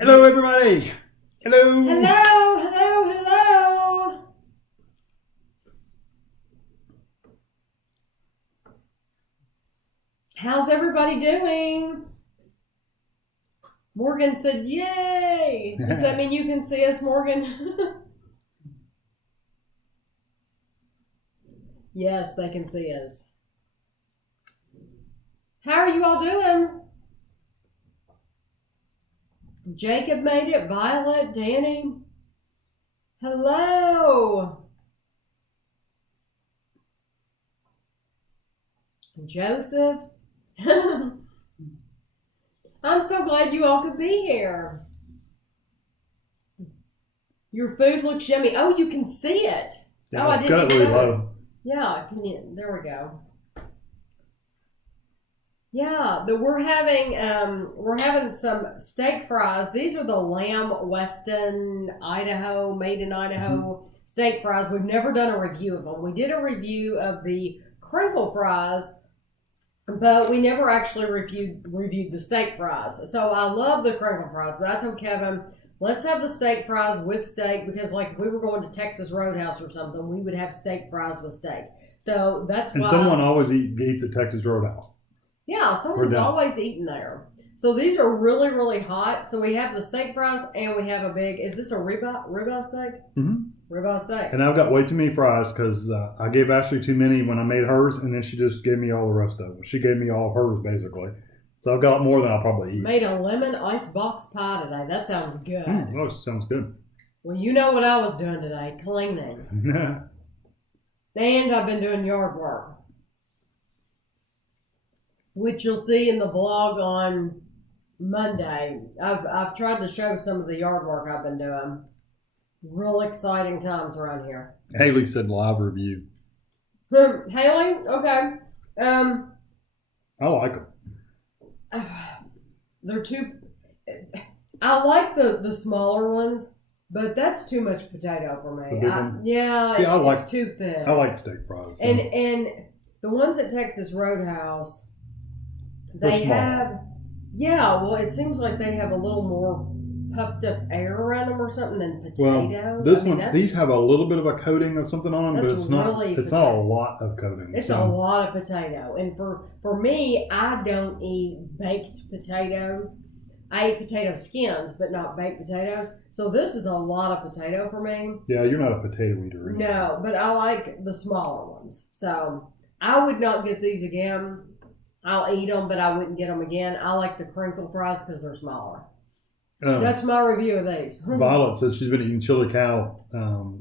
Hello, everybody. Hello. Hello, hello, hello. How's everybody doing? Morgan said, yay. Does that mean you can see us, Morgan? Yes, they can see us. How are you all doing? Jacob made it. Violet, Danny. Hello. Joseph. I'm so glad you all could be here. Your food looks yummy. Oh, you can see it. Yeah, I didn't got it even really notice. low. Yeah, there we go. Yeah, we're having some steak fries. These are the Lamb Weston Idaho, made in Idaho steak fries. We've never done a review of them. We did a review of the crinkle fries, but we never actually reviewed the steak fries. So I love the crinkle fries, but I told Kevin, let's have the steak fries with steak, because like if we were going to Texas Roadhouse or something, we would have steak fries with steak. So that's why. And someone always eats at Texas Roadhouse. Yeah, someone's always eating there. So these are really, really hot. So we have the steak fries and we have a big, is this a ribeye steak? Mm-hmm. Ribeye steak. And I've got way too many fries because I gave Ashley too many when I made hers, and then she just gave me all the rest of them. She gave me all of hers, basically. So I've got more than I'll probably eat. Made a lemon ice box pie today. That sounds good. Oh, sounds good. Well, you know what I was doing today, cleaning. And I've been doing yard work, which you'll see in the vlog on Monday. I've tried to show some of the yard work I've been doing. Real exciting times around here. Haley said live review. Haley? Okay. I like them. They're too... I like the smaller ones, but that's too much potato for me. The big one? Yeah, See, it's too thin. I like steak fries. So. And the ones at Texas Roadhouse, they have... Yeah, well, it seems like they have a little more puffed up air around them or something than potato. Well, these have a little bit of a coating of something on them, but it's not a lot of coating. It's a lot of potato. And for me, I don't eat baked potatoes. I eat potato skins, but not baked potatoes. So this is a lot of potato for me. Yeah, you're not a potato eater. No, but I like the smaller ones. So I would not get these again. I'll eat them, but I wouldn't get them again. I like the crinkle fries because they're smaller. That's my review of these. Violet says she's been eating chili cow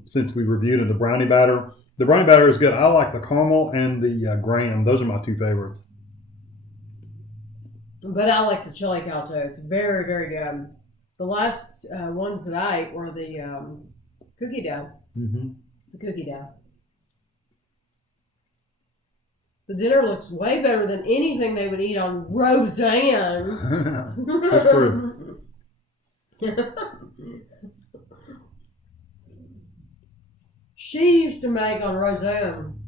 since we reviewed it. The brownie batter. The brownie batter is good. I like the caramel and the graham. Those are my two favorites. But I like the chili cow too. It's very, very good. The last ones that I ate were the cookie dough. Mm-hmm. The cookie dough. The dinner looks way better than anything they would eat on Roseanne. That's true. She used to make on Roseanne.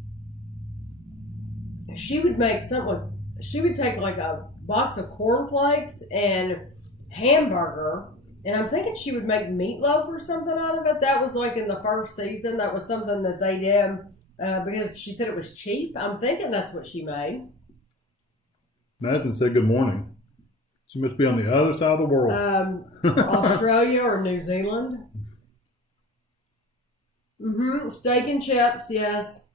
She would make something. She would take like a box of cornflakes and hamburger, and I'm thinking she would make meatloaf or something out of it. That was like in the first season. That was something that they did because she said it was cheap. I'm thinking that's what she made. Madison said good morning. She must be on the other side of the world. Australia or New Zealand. Steak and chips, yes.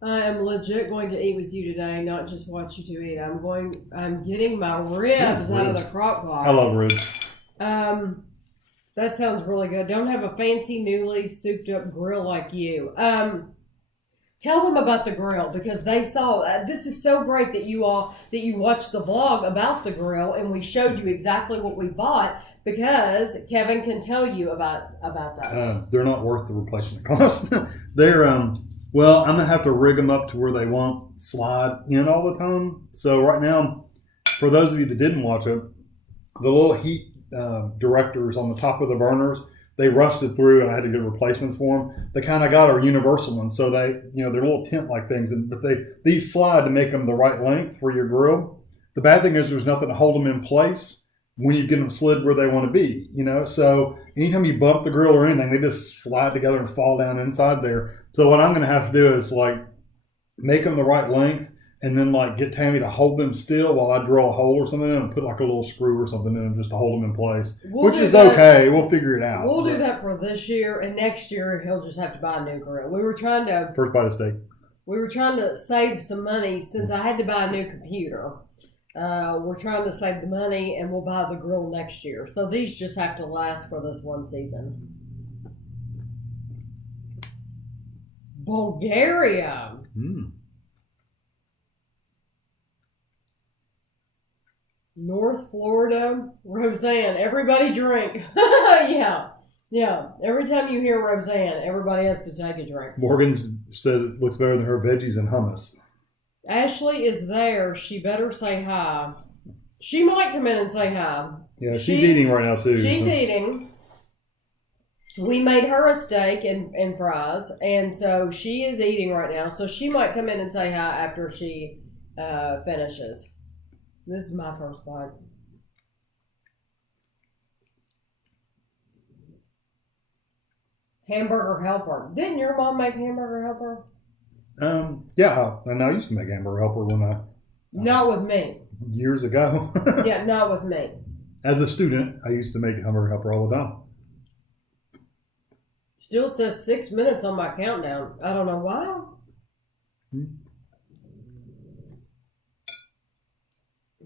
I am legit going to eat with you today, not just watch you two eat. I'm getting my ribs out of the crock pot. I love ribs. That sounds really good. Don't have a fancy, newly souped up grill like you. Tell them about the grill, because they saw this is so great that you watched the vlog about the grill, and we showed you exactly what we bought, because Kevin can tell you about those. They're not worth the replacement cost. They're well, I'm gonna have to rig them up to where they won't slide in all the time. So right now, for those of you that didn't watch it, the little heat directors on the top of the burners, they rusted through, and I had to get replacements for them. They kind of got our universal ones, so they're little tent like things, but these slide to make them the right length for your grill. The bad thing is there's nothing to hold them in place when you get them slid where they want to be. So anytime you bump the grill or anything, they just slide together and fall down inside there. So what I'm going to have to do is like make them the right length, and then like get Tami to hold them still while I drill a hole or something in them and put like a little screw or something in them just to hold them in place, which is okay. We'll figure it out. We'll do that for this year, and next year he'll just have to buy a new grill. We were trying to first bite of steak. We were trying to save some money since I had to buy a new computer. We're trying to save the money, and we'll buy the grill next year. So these just have to last for this one season. Bulgaria. North Florida, Roseanne. Everybody drink. Yeah. Every time you hear Roseanne, everybody has to take a drink. Morgan said it looks better than her veggies and hummus. Ashley is there. She better say hi. She might come in and say hi. Yeah, she's eating right now too. She's eating. We made her a steak and fries, and so she is eating right now. So she might come in and say hi after she finishes. This is my first bite. Hamburger Helper. Didn't your mom make Hamburger Helper? Yeah, and I used to make Hamburger Helper when I... Not with me. Years ago. Yeah, not with me. As a student, I used to make Hamburger Helper all the time. Still says 6 minutes on my countdown. I don't know why.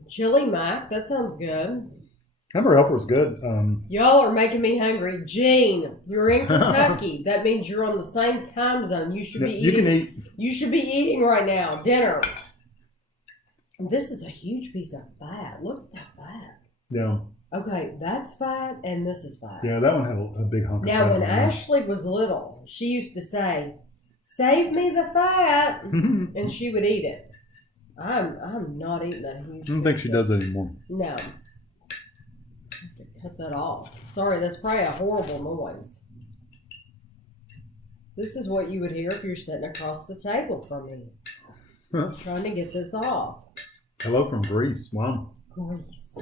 Chili mac. That sounds good. Hamburger Helper was good. Y'all are making me hungry. Gene, you're in Kentucky. That means you're on the same time zone. You should be eating. You can eat. You should be eating right now. Dinner. This is a huge piece of fat. Look at that fat. Yeah. Okay, that's fat, and this is fat. Yeah, that one had a big hunk of fat. Now, when Ashley was little, she used to say, "Save me the fat," and she would eat it. I'm not eating that huge. I don't think she does that anymore. No. Cut that off. Sorry, that's probably a horrible noise. This is what you would hear if you're sitting across the table from me. I'm trying to get this off. Hello from Greece. Wow. Greece.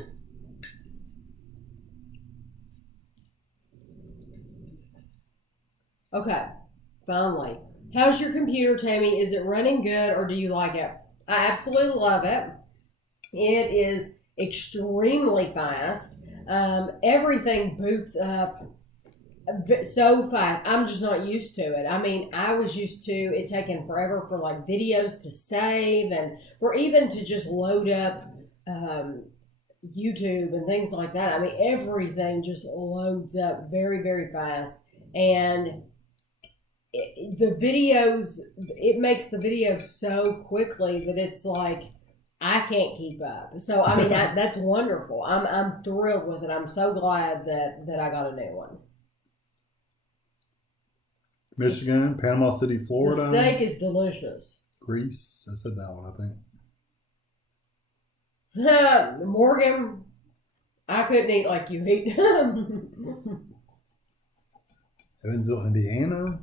Okay, finally. How's your computer, Tami? Is it running good, or do you like it? I absolutely love it. It is extremely fast. Everything boots up so fast. I'm just not used to it. I mean, I was used to it taking forever for like videos to save and for even to just load up YouTube and things like that. I mean, everything just loads up very, very fast. And it makes the videos so quickly that it's like, I can't keep up. So, I mean, that's wonderful. I'm thrilled with it. I'm so glad that I got a new one. Michigan, Panama City, Florida. The steak is delicious. Greece. I said that one, I think. Morgan, I couldn't eat like you eat. Evansville, Indiana.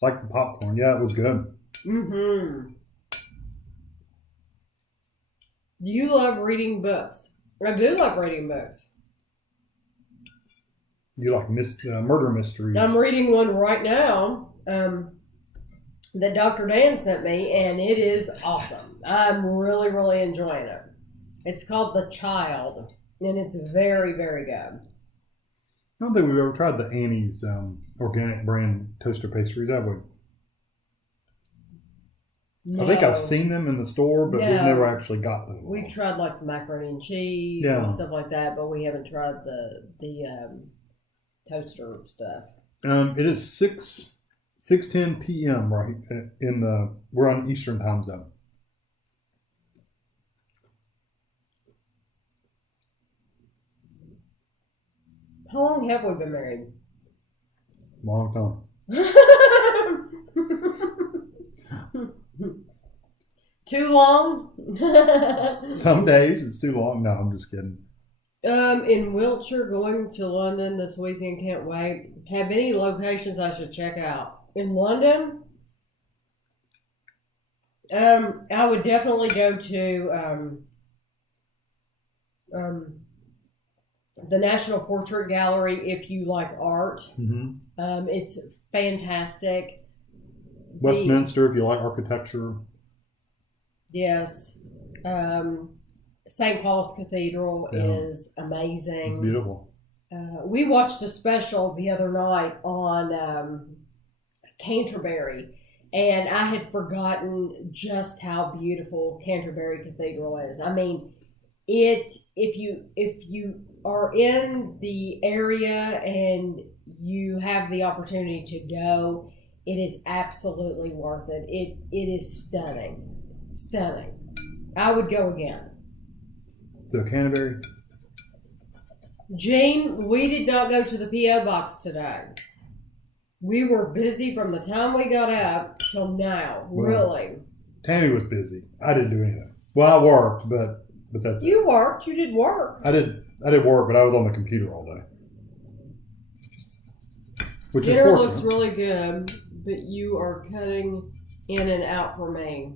Like the popcorn. Yeah, it was good. Mm-hmm. You love reading books. I do love reading books. You like murder mysteries. I'm reading one right now that Dr. Dan sent me, and it is awesome. I'm really, really enjoying it. It's called The Child, and it's very, very good. I don't think we've ever tried the Annie's organic brand toaster pastries, have we? No. I think I've seen them in the store, but we've never actually got them. We've tried like the macaroni and cheese and stuff like that, but we haven't tried the toaster stuff. It is 6:10 p.m. right we're on Eastern time zone. How long have we been married? Long time. Too long? Some days it's too long. No, I'm just kidding. In Wiltshire, going to London this weekend. Can't wait. Have any locations I should check out in London? I would definitely go to the National Portrait Gallery if you like art. Mm-hmm. It's fantastic. Westminster, if you like architecture. Yes. St. Paul's Cathedral is amazing. It's beautiful. We watched a special the other night on Canterbury, and I had forgotten just how beautiful Canterbury Cathedral is. I mean, if you are in the area and you have the opportunity to go, it is absolutely worth it. It is stunning. Stunning. I would go again. The Canterbury. Gene, we did not go to the P.O. box today. We were busy from the time we got up till now. Well, really. Tami was busy. I didn't do anything. Well, I worked, but that's it. You worked. You did work. I did work, but I was on the computer all day. Which Dinner is fortunate. looks really good, but you are cutting in and out for me.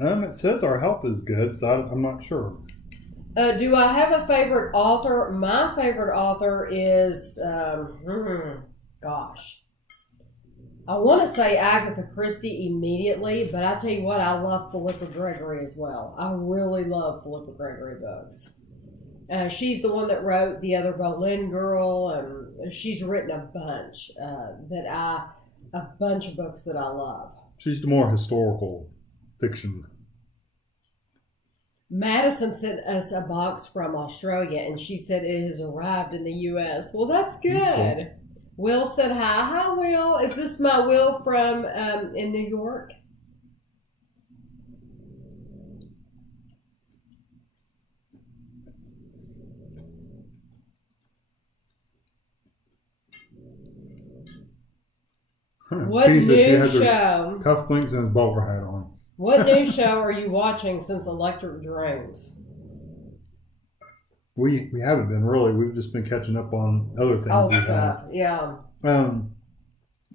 It says our health is good, so I'm not sure. Do I have a favorite author? My favorite author is, gosh. I want to say Agatha Christie immediately, but I tell you what, I love Philippa Gregory as well. I really love Philippa Gregory books. She's the one that wrote The Other Boleyn Girl, and she's written a bunch a bunch of books that I love. She's the more historical fiction. Madison sent us a box from Australia, and she said it has arrived in the U.S. Well, that's good. That's cool. Will said hi. Hi, Will. Is this my Will from in New York? What new show? Cufflinks and his bowler hat on. What new show are you watching since Electric Dreams? We haven't been really. We've just been catching up on other things. Old stuff, yeah.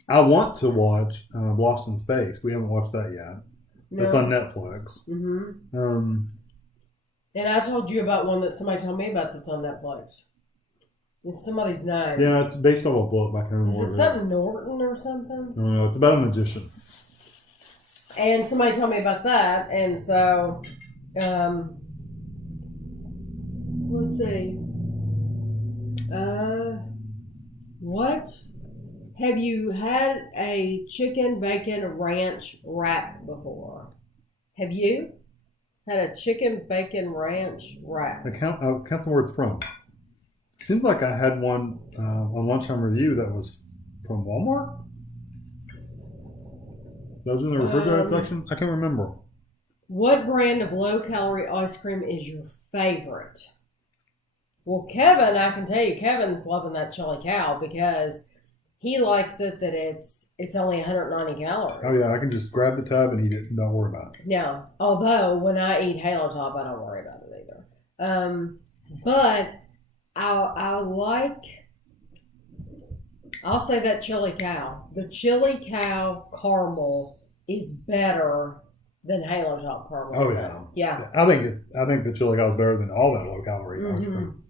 I want to watch Lost in Space. We haven't watched that yet. No. It's on Netflix. Mm-hmm. And I told you about one that somebody told me about that's on Netflix. It's somebody's name. Yeah, it's based on a book. I can't remember. Is it something Norton or something? No, it's about a magician. And somebody told me about that, and so, let's see. What? Have you had a chicken bacon ranch wrap before? Have you had a chicken bacon ranch wrap? Count where it's from. Seems like I had one on Lunchtime Review that was from Walmart. That was in the refrigerated section? I can't remember. What brand of low-calorie ice cream is your favorite? Well, Kevin, I can tell you, Kevin's loving that chili cow because he likes it that it's only 190 calories. Oh, yeah, I can just grab the tub and eat it and don't worry about it. Yeah, although when I eat Halo Top, I don't worry about it either. But I like... I'll say that chili cow. The chili cow caramel is better than Halo Top caramel. Oh yeah, yeah. I think the chili cow is better than all that low calorie ice cream.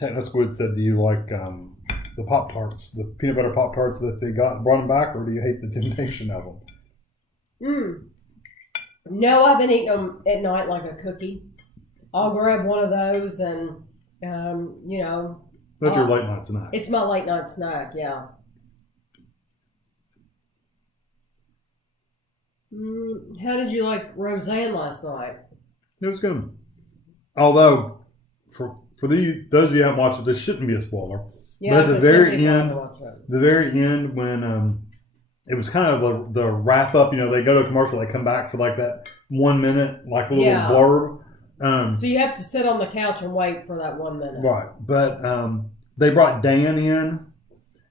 Technosquid said, "Do you like the Pop Tarts, the peanut butter Pop Tarts that they brought them back, or do you hate the temptation of them?" No, I've been eating them at night like a cookie. I'll grab one of those and. That's your late night snack. It's my late night snack, yeah. How did you like Roseanne last night? It was good. Although, for those of you who haven't watched it, this shouldn't be a spoiler. Yeah, but at the very end, when it was kind of the wrap up, they go to a commercial, they come back for like that 1 minute, like a little blurb. So you have to sit on the couch and wait for that 1 minute. Right. But they brought Dan in,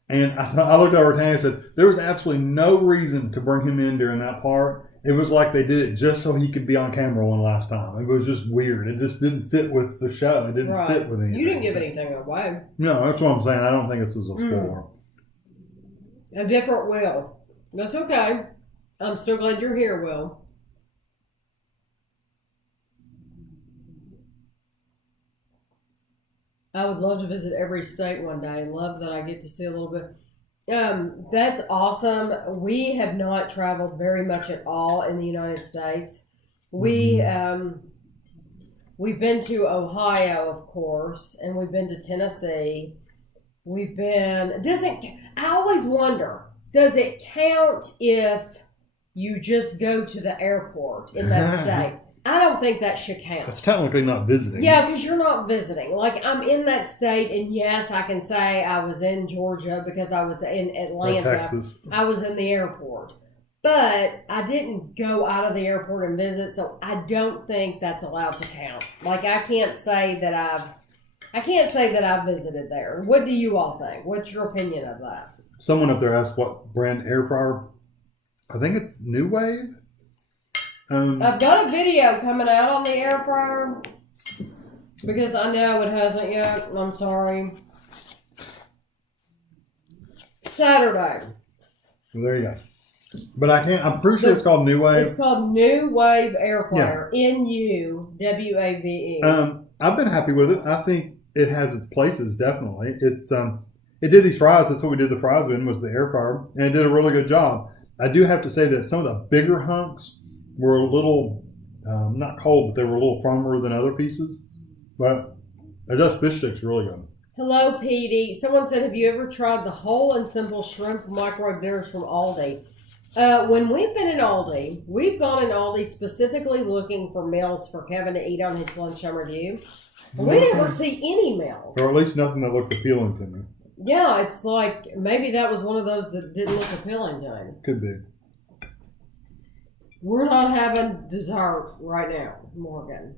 And I looked over at Tami and said, there was absolutely no reason to bring him in during that part. It was like they did it just so he could be on camera one last time. It was just weird. It just didn't fit with the show. It didn't fit with anything. You didn't give anything away. No, that's what I'm saying. I don't think this is a spoiler. A different Will. That's okay. I'm so glad you're here, Will. I would love to visit every state one day. Love that I get to see a little bit. That's awesome. We have not traveled very much at all in the United States. We've been to Ohio, of course, and we've been to Tennessee. I always wonder, does it count if you just go to the airport in that state? I don't think that should count. That's technically not visiting. Yeah, because you're not visiting. Like, I'm in that state, and yes, I can say I was in Georgia because I was in Atlanta. Or Texas. I was in the airport. But I didn't go out of the airport and visit, so I don't think that's allowed to count. Like, I can't say that I've visited there. What do you all think? What's your opinion of that? Someone up there asked what brand air fryer. I think it's New Wave. I've got a video coming out on the air fryer because I know it hasn't yet. I'm sorry. Saturday. Well, there you go. But I'm pretty sure it's called New Wave. It's called New Wave Air Fryer. Yeah. NUWAVE. I've been happy with it. I think it has its places, definitely. It did these fries. That's what we did the fries in, was the air fryer. And it did a really good job. I do have to say that some of the bigger hunks were a little, not cold, but they were a little firmer than other pieces. But Just fish sticks really good. Hello, Petey. Someone said, have you ever tried the whole and simple shrimp microwave dinners from Aldi? When we've been in Aldi, we've gone in Aldi specifically looking for meals for Kevin to eat on his lunchtime review. We never see any meals. Or at least nothing that looks appealing to me. Yeah, it's like maybe that was one of those that didn't look appealing to him. Could be. We're not having dessert right now, Morgan.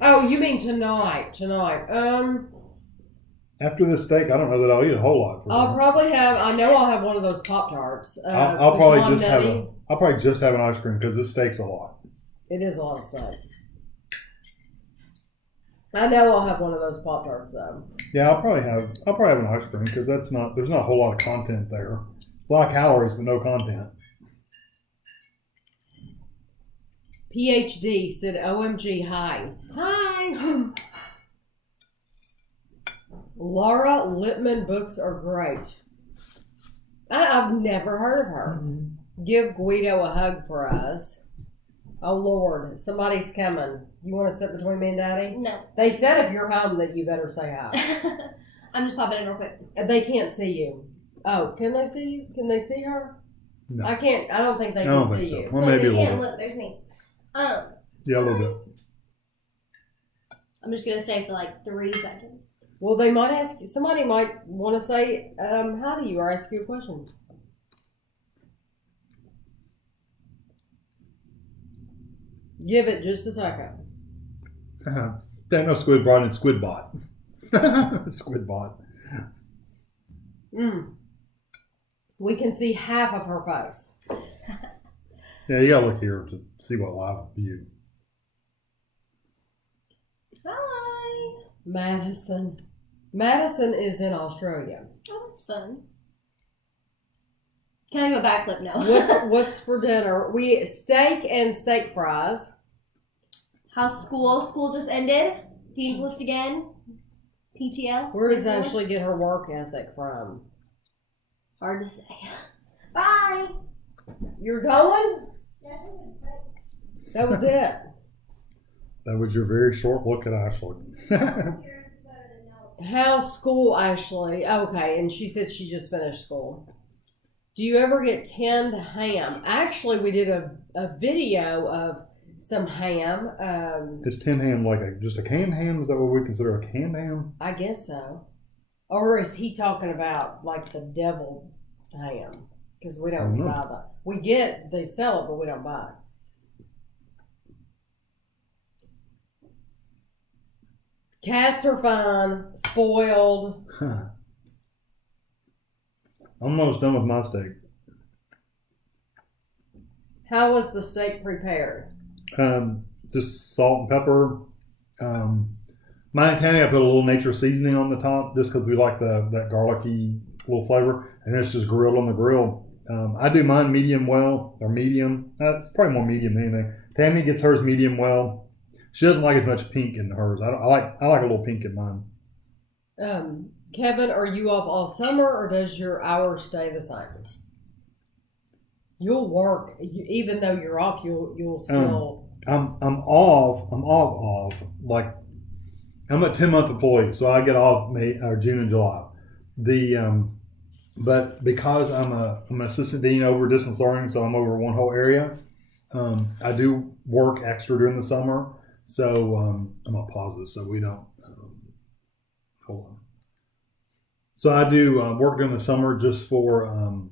Oh, you mean tonight? After this steak, I don't know that I'll eat a whole lot. I'll probably have. I know I'll have one of those Pop-Tarts. I'll probably just have an ice cream because this steak's a lot. It is a lot of steak. I know I'll have one of those Pop-Tarts though. Yeah, I'll probably have an ice cream because there's not a whole lot of content there. A lot of calories, but no content. PhD said, OMG, hi. Hi. Laura Lippman books are great. I've never heard of her. Mm-hmm. Give Guido a hug for us. Oh, Lord. Somebody's coming. You want to sit between me and Daddy? No. They said if you're home that you better say hi. I'm just popping in real quick. They can't see you. Oh, can they see you? Can they see her? No. I don't think they can see you. Well, maybe a little bit. Look, there's me. Yeah, a little bit. I'm just going to stay for like 3 seconds. Well, they might ask you, somebody might want to say hi to you or ask you a question. Give it just a second. There's no squid brought in Squidbot. Squidbot. We can see half of her face. Yeah, you gotta look here to see what live view. Hi. Madison. Madison is in Australia. Oh, that's fun. Can I do a backflip now? What's for dinner? We steak and steak fries. How's school? School just ended. Dean's List again. PTL. Where does Ashley get her work ethic from? Hard to say. Bye. You're going? That was it. That was your very short look at Ashley. How's school, Ashley? Okay, and she said she just finished school. Do you ever get tinned ham? Actually, we did a video of some ham. Is tinned ham like just a canned ham? Is that what we consider a canned ham? I guess so. Or is he talking about like the deviled ham? Because we don't buy that. They sell it, but we don't buy it. Cats are fine. Spoiled. Huh. I'm almost done with my steak. How was the steak prepared? Just salt and pepper. Mine and Tami, I put a little nature seasoning on the top just because we like that garlicky little flavor, and it's just grilled on the grill. I do mine medium well or medium. It's probably more medium than anything. Tami gets hers medium well. She doesn't like as much pink in hers. I like a little pink in mine. Kevin, are you off all summer, or does your hours stay the same? You'll work even though you're off. You'll still. I'm off. Like I'm a 10-month employee, so I get off June and July. But because I'm an assistant dean over distance learning, so I'm over one whole area. I do work extra during the summer, so I'm gonna pause this so we don't. Hold on. So I do work during the summer just for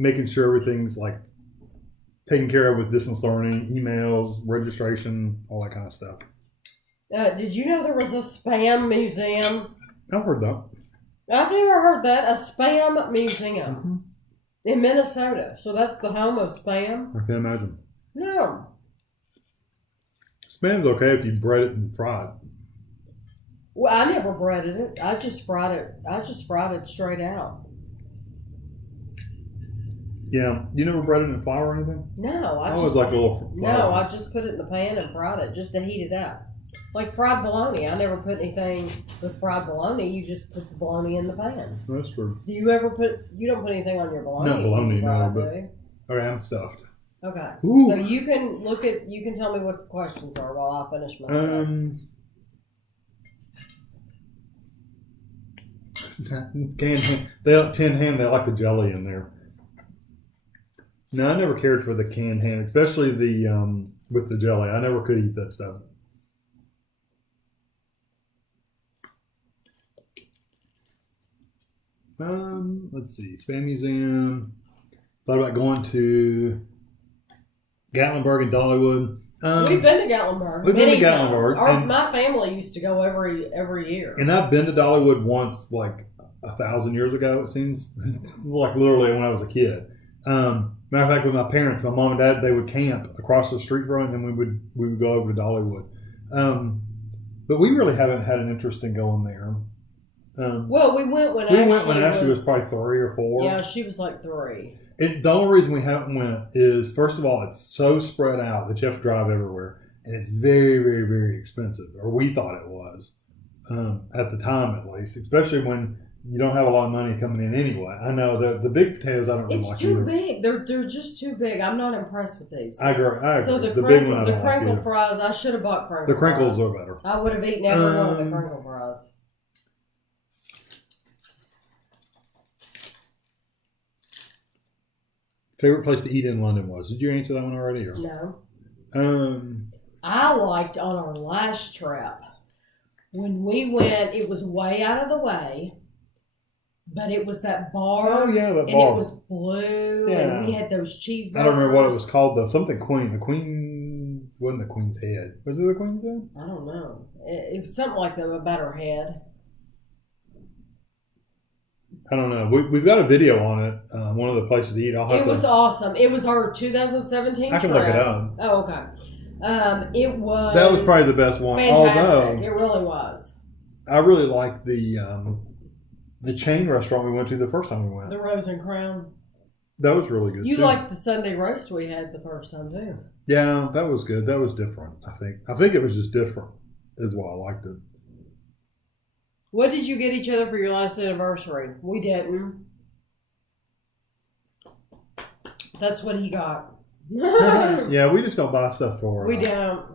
making sure everything's like taken care of with distance learning, emails, registration, all that kind of stuff. Did you know there was a spam museum? I've heard that. I've never heard that. A spam museum in Minnesota. So that's the home of spam? I can imagine. No. Spam's okay if you bread it and fry it. Well, I never breaded it. I just fried it straight out. Yeah. You never breaded it in flour or anything? No. I always like a little flour. No, I just put it in the pan and fried it just to heat it up. Like fried bologna. I never put anything with fried bologna. You just put the bologna in the pan. That's true. Do you ever you don't put anything on your bologna? Not bologna, fried, no, do you? Okay, I'm stuffed. Okay. Ooh. So you can tell me what the questions are while I finish my stuff. They don't tin ham. They like the jelly in there. No, I never cared for the canned ham, especially the with the jelly. I never could eat that stuff. Let's see. Spam Museum. Thought about going to Gatlinburg and Dollywood. We've been to Gatlinburg. We've been to Gatlinburg. My family used to go every year. And I've been to Dollywood once, like 1,000 years ago, it seems. Like literally when I was a kid. Matter of fact, with my parents, my mom and dad, they would camp across the street from it, and then we would go over to Dollywood. But we really haven't had an interest in going there. Well, we went when Ashley was probably 3 or 4. Yeah, she was like 3. The only reason we haven't went is, first of all, it's so spread out that you have to drive everywhere, and it's very, very, very expensive, or we thought it was at the time at least, especially when you don't have a lot of money coming in anyway. I know the big potatoes I don't really like. It's too big. They're just too big. I'm not impressed with these. I agree. So the big one, the crinkle fries, I should have bought crinkle. The crinkles are better. I would have eaten every one of the crinkle fries. Favorite place to eat in London was? Did you answer that one already? Or? No. I liked on our last trip when we went. It was way out of the way, but it was that bar. Oh yeah, that bar. And it was blue, and we had those cheeseburgers. I don't remember what it was called though. Something Queen. The Queen's wasn't the Queen's Head. Was it the Queen's Head? I don't know. It was something like that about her head. I don't know. We've got a video on it. One of the places to eat. It was awesome. It was our 2017 I can trip. look it up. Oh, okay. It was. That was probably the best one. Fantastic. Although it really was. I really liked the chain restaurant we went to the first time we went. The Rose and Crown. That was really good. You too. liked the Sunday roast we had the first time too. Yeah, that was good. That was different. I think it was just different. Is why I liked it. What did you get each other for your last anniversary? We didn't. That's what he got. Yeah, we just don't buy stuff for. We don't.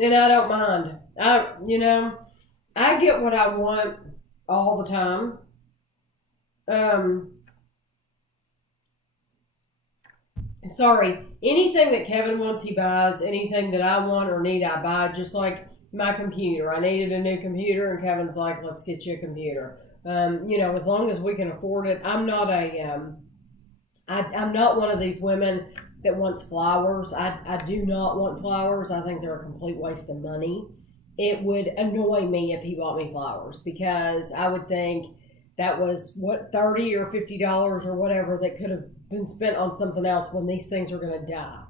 And I don't mind. I get what I want all the time. Sorry, anything that Kevin wants, he buys. Anything that I want or need, I buy. Just like my computer. I needed a new computer, and Kevin's like, let's get you a computer. As long as we can afford it. I'm not I'm not one of these women that wants flowers. I do not want flowers. I think they're a complete waste of money. It would annoy me if he bought me flowers because I would think, that was what, $30 or $50 or whatever that could have been spent on something else when these things are going to die.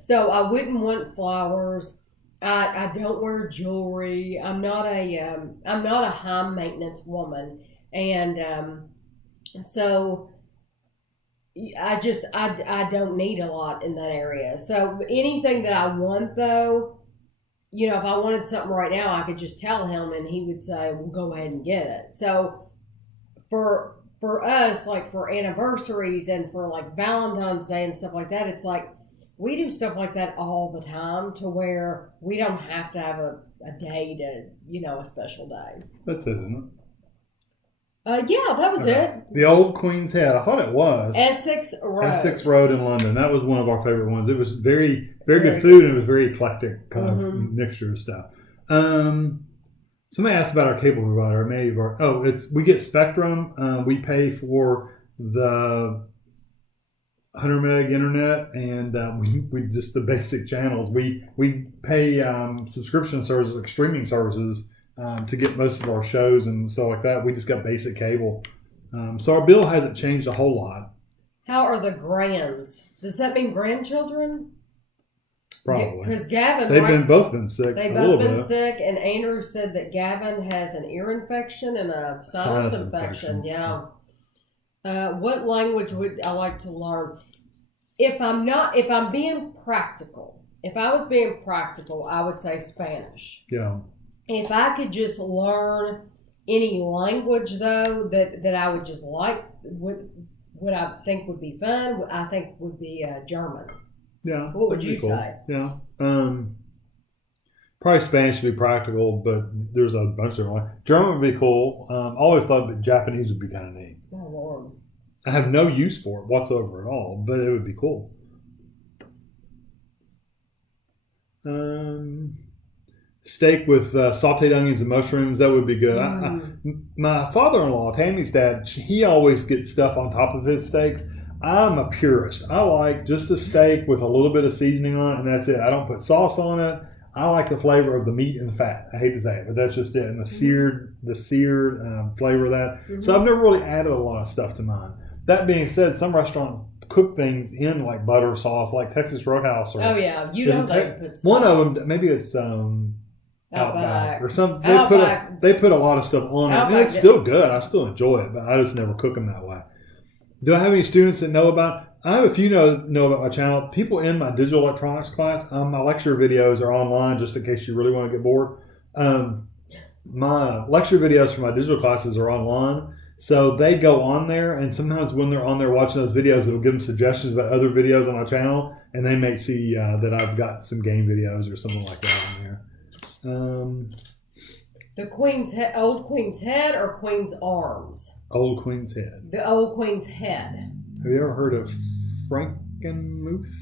So I wouldn't want flowers. I don't wear jewelry. I'm not a high maintenance woman, and so I don't need a lot in that area. So anything that I want, though, if I wanted something right now, I could just tell him, and he would say, "Well, go ahead and get it." So for us, like for anniversaries and for like Valentine's Day and stuff like that, it's like we do stuff like that all the time, to where we don't have to have a day to, a special day. That's it, isn't it? Yeah, that was it. The Old Queen's Head. I thought it was Essex Road. Essex Road in London. That was one of our favorite ones. It was very, very good food, and it was very eclectic kind of mixture of stuff. Somebody asked about our cable provider. We get Spectrum. We pay for the 100 meg internet, and we just the basic channels. We pay subscription services, like streaming services, to get most of our shows and stuff like that. We just got basic cable. So our bill hasn't changed a whole lot. How are the grands? Does that mean grandchildren? Probably. Because Gavin... They've both been sick. They've both been sick, and Andrew said that Gavin has an ear infection and a sinus infection. Yeah. What language would I like to learn? If I'm being practical, if I was being practical, I would say Spanish. Yeah. If I could just learn any language, though, that I would just like, what I think would be fun, I think would be German. Yeah. What would you say? Yeah. Probably Spanish would be practical, but there's a bunch of them. German would be cool. I always thought that Japanese would be kind of neat. Oh, Lord. I have no use for it whatsoever at all, but it would be cool. Steak with sauteed onions and mushrooms, that would be good. My father-in-law, Tami's dad, he always gets stuff on top of his steaks. I'm a purist. I like just a steak with a little bit of seasoning on it, and that's it. I don't put sauce on it. I like the flavor of the meat and the fat. I hate to say it, but that's just it. And the seared flavor of that. Mm-hmm. So I've never really added a lot of stuff to mine. That being said, some restaurants cook things in like butter sauce, like Texas Roadhouse. Oh yeah, you know they put stuff. One of them, maybe it's Outback or something. They put a lot of stuff on it, and it's still good. I still enjoy it, but I just never cook them that way. Do I have any students that know about? I have a few know about my channel. People in my digital electronics class. My lecture videos are online, just in case you really want to get bored. My lecture videos for my digital classes are online, so they go on there. And sometimes when they're on there watching those videos, it'll give them suggestions about other videos on my channel, and they may see that I've got some game videos or something like that on there. The Old Queen's Head or Queen's Arms? Old Queen's Head. The Old Queen's Head. Have you ever heard of Frankenmuth?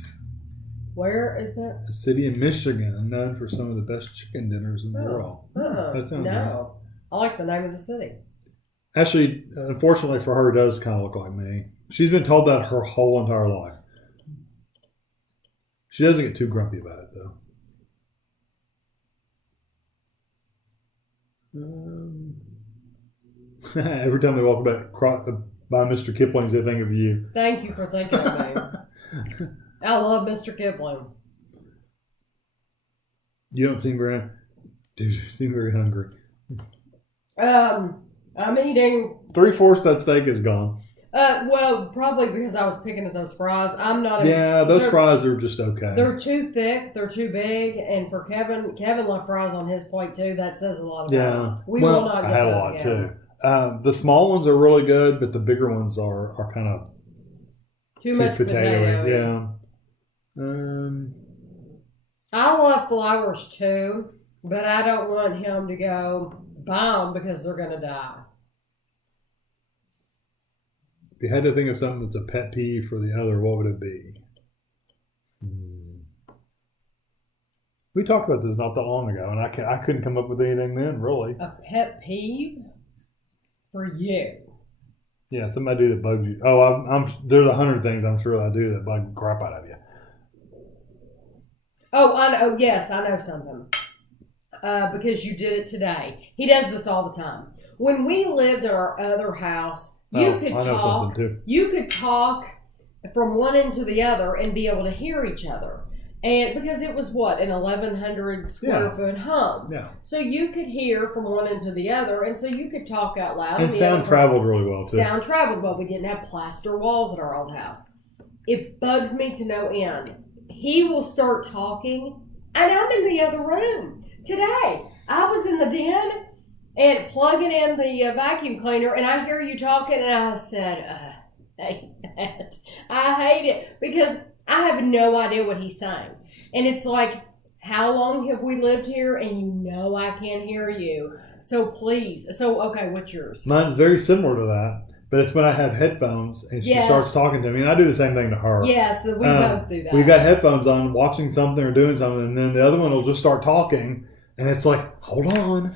Where is that? A city in Michigan known for some of the best chicken dinners in the world. That sounds no. I like the name of the city. Actually, unfortunately for her, it does kind of look like me. She's been told that her whole entire life. She doesn't get too grumpy about it, though. Every time they walk by Mr. Kipling's, they think of you. Thank you for thinking of me. I love Mr. Kipling. You don't seem very... Dude, you seem very hungry. I'm eating... 3/4 that steak is gone. Well, probably because I was picking at those fries. I'm not... those fries are just okay. They're too thick. They're too big. And for Kevin left fries on his plate too. That says a lot about him. We will not get I had those a lot again. too. The small ones are really good, but the bigger ones are kind of too much potato. Yeah. I love flowers too, but I don't want him to go buy them because they're going to die. If you had to think of something that's a pet peeve for the other, what would it be? We talked about this not that long ago, and I couldn't come up with anything then, really. A pet peeve for you? Yeah, somebody do that bugs you. Oh, there's 100 things I'm sure I do that bug the crap out of you. Oh, I know. Yes, I know something. because you did it today. He does this all the time. When we lived at our other house, you could talk from one end to the other and be able to hear each other. And because it was an 1,100 square foot home. Yeah. So you could hear from one end to the other, and so you could talk out loud. And sound traveled really well, too. Sound traveled well. We didn't have plaster walls at our old house. It bugs me to no end. He will start talking, and I'm in the other room. Today, I was in the den and plugging in the vacuum cleaner, and I hear you talking, and I said, I hate that. I hate it because I have no idea what he's saying. And it's like, how long have we lived here? And you know I can't hear you. So please. So, okay, what's yours? Mine's very similar to that. But it's when I have headphones and she starts talking to me. And I do the same thing to her. Yes, we both do that. We've got headphones on, watching something or doing something. And then the other one will just start talking. And it's like, hold on.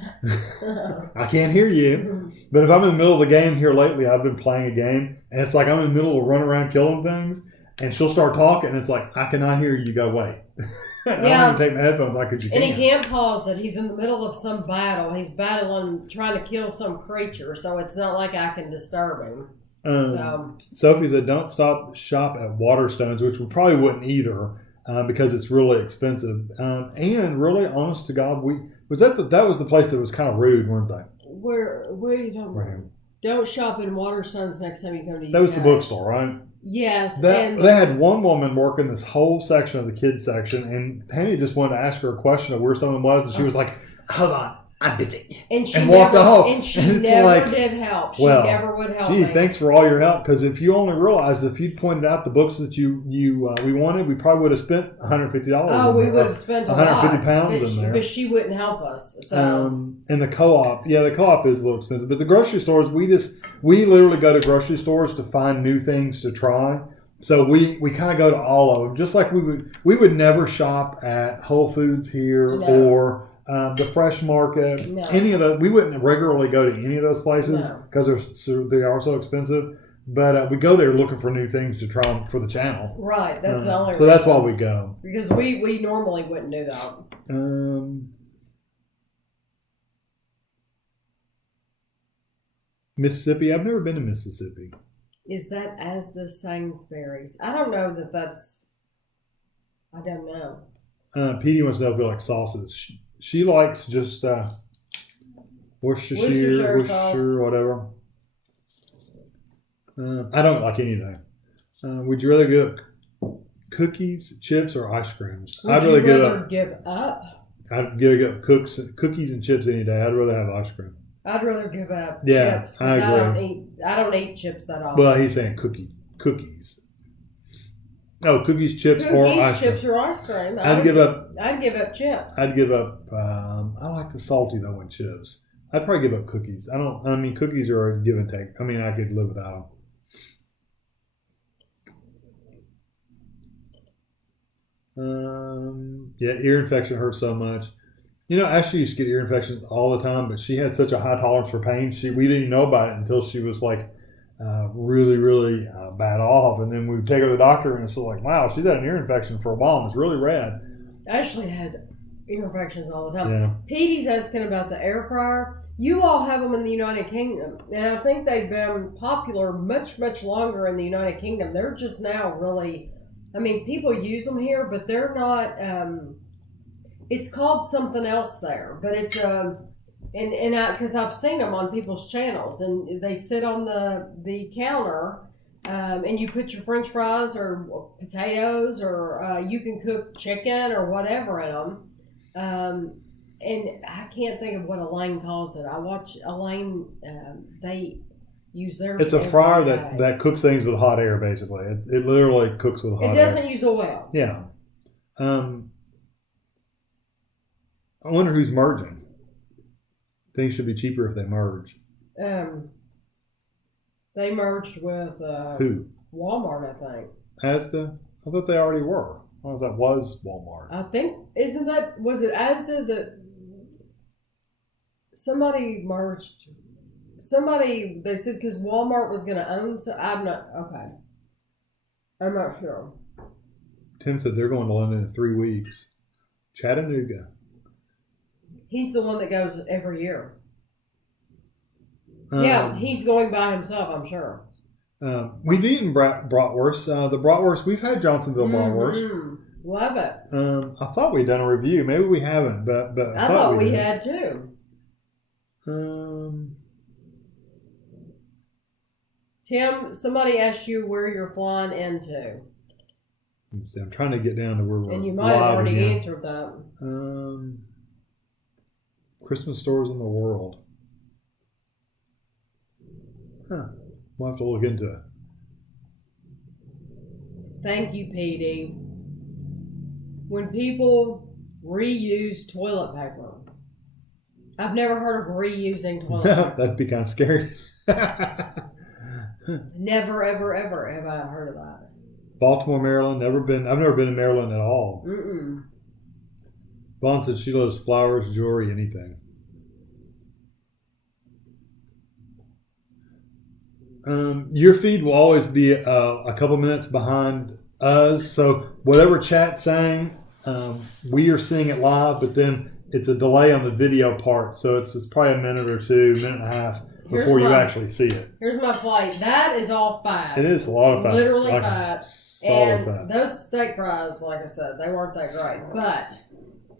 I can't hear you. But if I'm in the middle of the game here lately, I've been playing a game. And it's like I'm in the middle of running around killing things. And she'll start talking, and it's like, I cannot hear you. Go, wait. I don't even take my headphones off because you can't. And he can't pause it. He's in the middle of some battle. He's battling, trying to kill some creature, so it's not like I can disturb him. Sophie said, don't shop at Waterstones, which we probably wouldn't either because it's really expensive. And really, honest to God, that was the place that was kind of rude, weren't they? Where are you talking about? Don't shop in Waterstones next time you come to UK. That was the bookstore, right? Yes. They had one woman working this whole section of the kids section, and Tami just wanted to ask her a question of where someone was, and she was like, hold on, I'm busy. And walked off. And she never did help. She never would help me. Thanks for all your help, because if you only realized, if you'd pointed out the books that we wanted, we probably would have spent $150. Oh, we would have spent a lot. 150 pounds in there. But she wouldn't help us. So. And the co-op, the co-op is a little expensive, but the grocery stores, we literally go to grocery stores to find new things to try. So we kind of go to all of them, just like we would never shop at Whole Foods here or the Fresh Market, any of those. We wouldn't regularly go to any of those places because they are so expensive. But we go there looking for new things to try for the channel. Right, that's the only reason. So that's why we go. Because we normally wouldn't do that. Mississippi. I've never been to Mississippi. Is that Asda Sainsbury's? I don't know that's. I don't know. Petey wants to know if we like sauces. She likes just Worcestershire, whatever. I don't like anything. Would you rather give up cookies, chips, or ice creams? I'd rather give up. I'd give up cookies and chips any day. I'd rather have ice cream. I'd rather give up chips because I don't eat chips that often. Well, he's saying cookies. Oh, cookies, chips, or ice cream. Chips or ice cream. I'd give up chips. I'd give up. I like the salty though in chips. I'd probably give up cookies. Cookies are a give and take. I could live without them. Ear infection hurts so much. Ashley used to get ear infections all the time, but she had such a high tolerance for pain. We didn't know about it until she was like really, really bad off. And then we would take her to the doctor, and it's like, wow, she's had an ear infection for a while, and it's really red. Ashley had ear infections all the time. Yeah. Petey's asking about the air fryer. You all have them in the United Kingdom, and I think they've been popular much, much longer in the United Kingdom. They're just now really, people use them here, but they're not. It's called something else there, but it's because I've seen them on people's channels, and they sit on the counter, and you put your French fries or potatoes, or you can cook chicken or whatever in them. And I can't think of what Elaine calls it. I watch Elaine. They use theirs. It's a fryer that cooks things with hot air. Basically, it literally cooks with hot air. It doesn't use oil. Yeah. I wonder who's merging. Things should be cheaper if they merge. They merged with who? Walmart, I think. Asda? I thought they already were. I don't know if that was Walmart. I think was it Asda that somebody merged? They said because Walmart was going to own. So I'm not sure. Tim said they're going to London in 3 weeks. Chattanooga. He's the one that goes every year. Yeah, he's going by himself, I'm sure. We've eaten bratwurst. The bratwurst, we've had Johnsonville bratwurst. Love it. I thought we'd done a review. Maybe we haven't, but I thought we had too. Tim, somebody asked you where you're flying into. Let's see, I'm trying to get down to where we're and you might have already again. answered that. Christmas stores in the world. Huh. We'll have to look into it. Thank you, PD. When people reuse toilet paper, I've never heard of reusing toilet paper. That'd be kind of scary. Never, ever, ever have I heard of that. Baltimore, Maryland. I've never been to Maryland at all. Vaughn said she loves flowers, jewelry, anything. Your feed will always be a couple minutes behind us. So whatever chat's saying, we are seeing it live, but then it's a delay on the video part. So it's probably a minute or two, minute and a half before you actually see it. Here's my plate. That is all fat. It is a lot of fat. Literally fat. Solid fat. Those steak fries, like I said, they weren't that great. But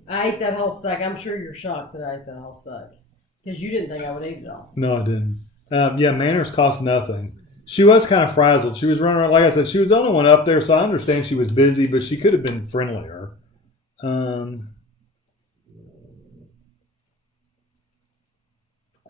I ate that whole steak. I'm sure you're shocked that I ate that whole steak. Because you didn't think I would eat it all. No, I didn't. Manners cost nothing. She was kind of frazzled. She was running around. Like I said, she was the only one up there, so I understand she was busy, but she could have been friendlier.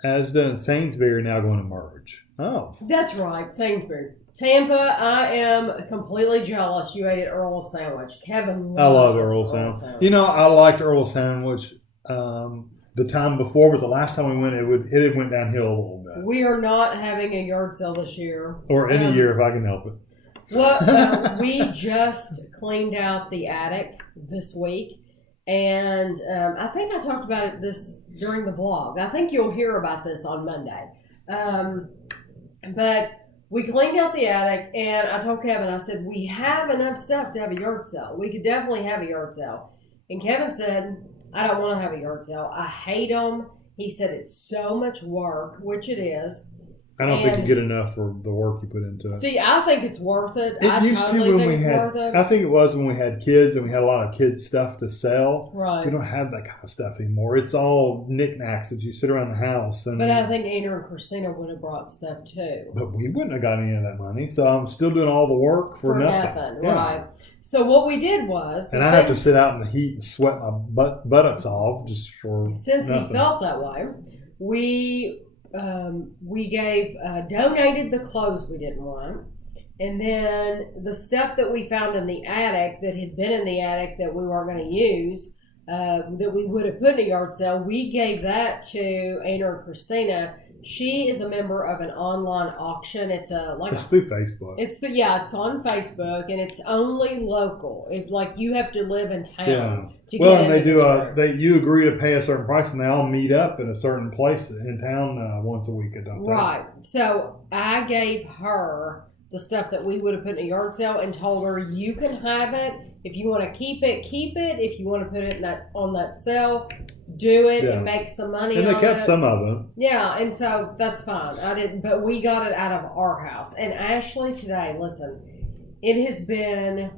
Asda and Sainsbury now going to merge. Oh. That's right, Sainsbury. Tampa, I am completely jealous you ate Earl of Sandwich. Kevin loves I love Earl of Sandwich. You know, I liked Earl of Sandwich the time before, but the last time we went, it went downhill a little bit. We are not having a yard sale this year. Or any year if I can help it. Well, we just cleaned out the attic this week. And I think I talked about this during the vlog. I think you'll hear about this on Monday. But we cleaned out the attic, and I told Kevin, I said, we have enough stuff to have a yard sale. We could definitely have a yard sale. And Kevin said, I don't want to have a yard sale. I hate them. He said it's so much work, which it is. I don't think you get enough for the work you put into it. See, I think it's worth it. It used to when we had. I think it was when we had kids and we had a lot of kids stuff to sell. Right. We don't have that kind of stuff anymore. It's all knickknacks that you sit around the house. But I think Anna and Christina would have brought stuff too. But we wouldn't have got any of that money, so I'm still doing all the work for nothing. Yeah. Right. So what we did was, and I have to sit out in the heat and sweat my buttocks off just for. Since nothing. He felt that way, we donated the clothes we didn't want, and then the stuff that we found in the attic that had been in the attic that we weren't going to use, that we would have put in a yard sale, we gave that to Anna and Christina. She is a member of an online auction. It's through Facebook. It's on Facebook, and it's only local. It's like you have to live in town to get and they do you agree to pay a certain price, and they all meet up in a certain place in town once a week. Right. So I gave her the stuff that we would have put in a yard sale and told her, you can have it. If you want to keep it, keep it. If you want to put it on that sale, do it and make some money. And they kept some of them. Yeah, and so that's fine. I didn't, but we got it out of our house. And Ashley today, listen, it has been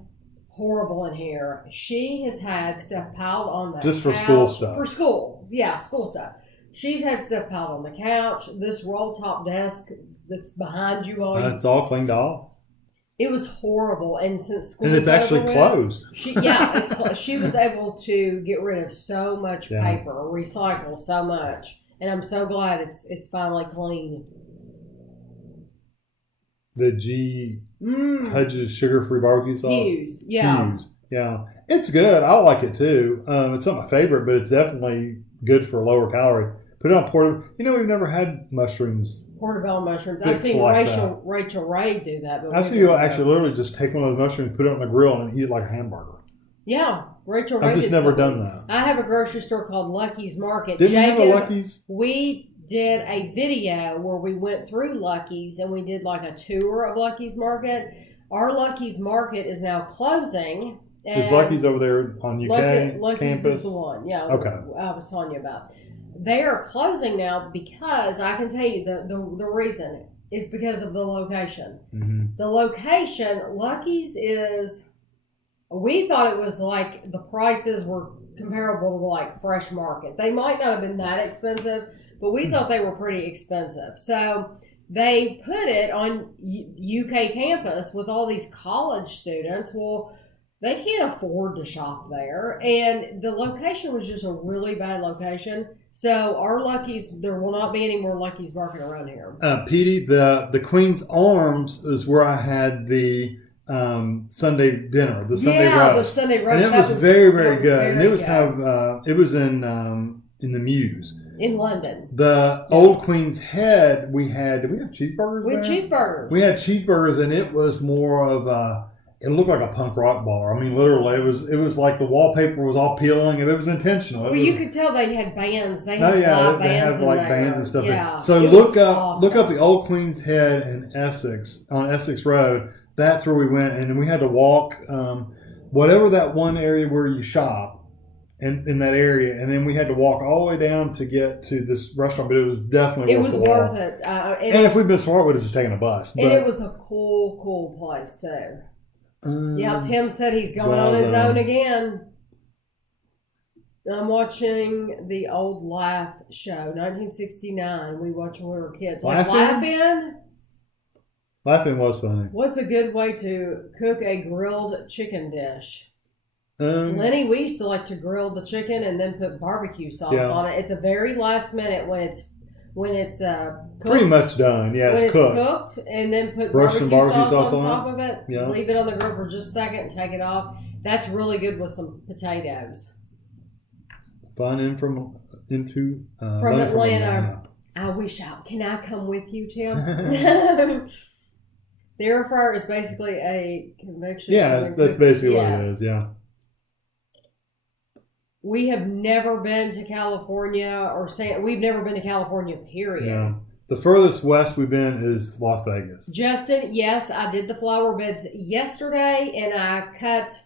horrible in here. She has had stuff piled on the just for couch. School stuff. For school, yeah, school stuff. She's had stuff piled on the couch. This roll top desk that's behind you all. It's all cleaned off. It was horrible, and since school and it's actually closed. She was able to get rid of so much paper, recycle so much, and I'm so glad it's finally clean. The G Hudges sugar-free barbecue sauce. Hughes, yeah. Hughes. Yeah, it's good. I like it too. It's not my favorite, but it's definitely good for lower calorie. Put it on portobello. You know, we've never had mushrooms. Portobello mushrooms. I've seen like Rachel Ray do that. But I've seen you actually literally just take one of those mushrooms, put it on the grill, and eat it like a hamburger. Yeah, Rachel Ray. I've just never done that. I have a grocery store called Lucky's Market. Didn't you have a Lucky's? We did a video where we went through Lucky's and we did like a tour of Lucky's Market. Our Lucky's Market is now closing Is Lucky's over there on UK Lucky's campus? is the one. Yeah. Okay. I was telling you about. They are closing now because I can tell you the reason is because of the location. Mm-hmm. The location, Lucky's is. We thought it was like the prices were comparable to like Fresh Market. They might not have been that expensive, but we thought they were pretty expensive. So they put it on UK campus with all these college students. Well, they can't afford to shop there. And the location was just a really bad location. So our Lucky's, there will not be any more Lucky's Market around here. Petey, the Queen's Arms is where I had the Sunday dinner, the Sunday roast. The Sunday roast. And it was very, very good. And it was kind of, it was in the Mews. In London. The Old Queen's Head, did we have cheeseburgers We had there? cheeseburgers. We had cheeseburgers, and it was more of it looked like a punk rock bar. I mean, literally, it was like the wallpaper was all peeling, and it was intentional. You could tell they had bands. They had they bands have like there. bands and stuff. Yeah, So look up the Old Queen's Head in Essex, on Essex Road. That's where we went, and we had to walk whatever that one area where you shop in that area, and then we had to walk all the way down to get to this restaurant. But it was definitely worth it. And if we'd been smart, we'd have just taken a bus. But, and it was a cool place too. Yeah, Tim said he's going on his own again. I'm watching the old Laugh show, 1969. We watched when we were kids. Like Laugh-In? Laugh-In was funny. What's a good way to cook a grilled chicken dish? Lenny, we used to like to grill the chicken and then put barbecue sauce on it at the very last minute when it's cooked. Pretty much done. Yeah, when it's cooked. Cooked, and then put Barbecue sauce on top of it. Yeah. Leave it on the grill for just a second and take it off. That's really good with some potatoes. Fun from Atlanta. I wish can I come with you, Tim? The air fryer is basically a convection. Yeah, that's basically what it is. Yeah. We have never been to California we've never been to California, period. Yeah. The furthest west we've been is Las Vegas. Justin, yes, I did the flower beds yesterday and I cut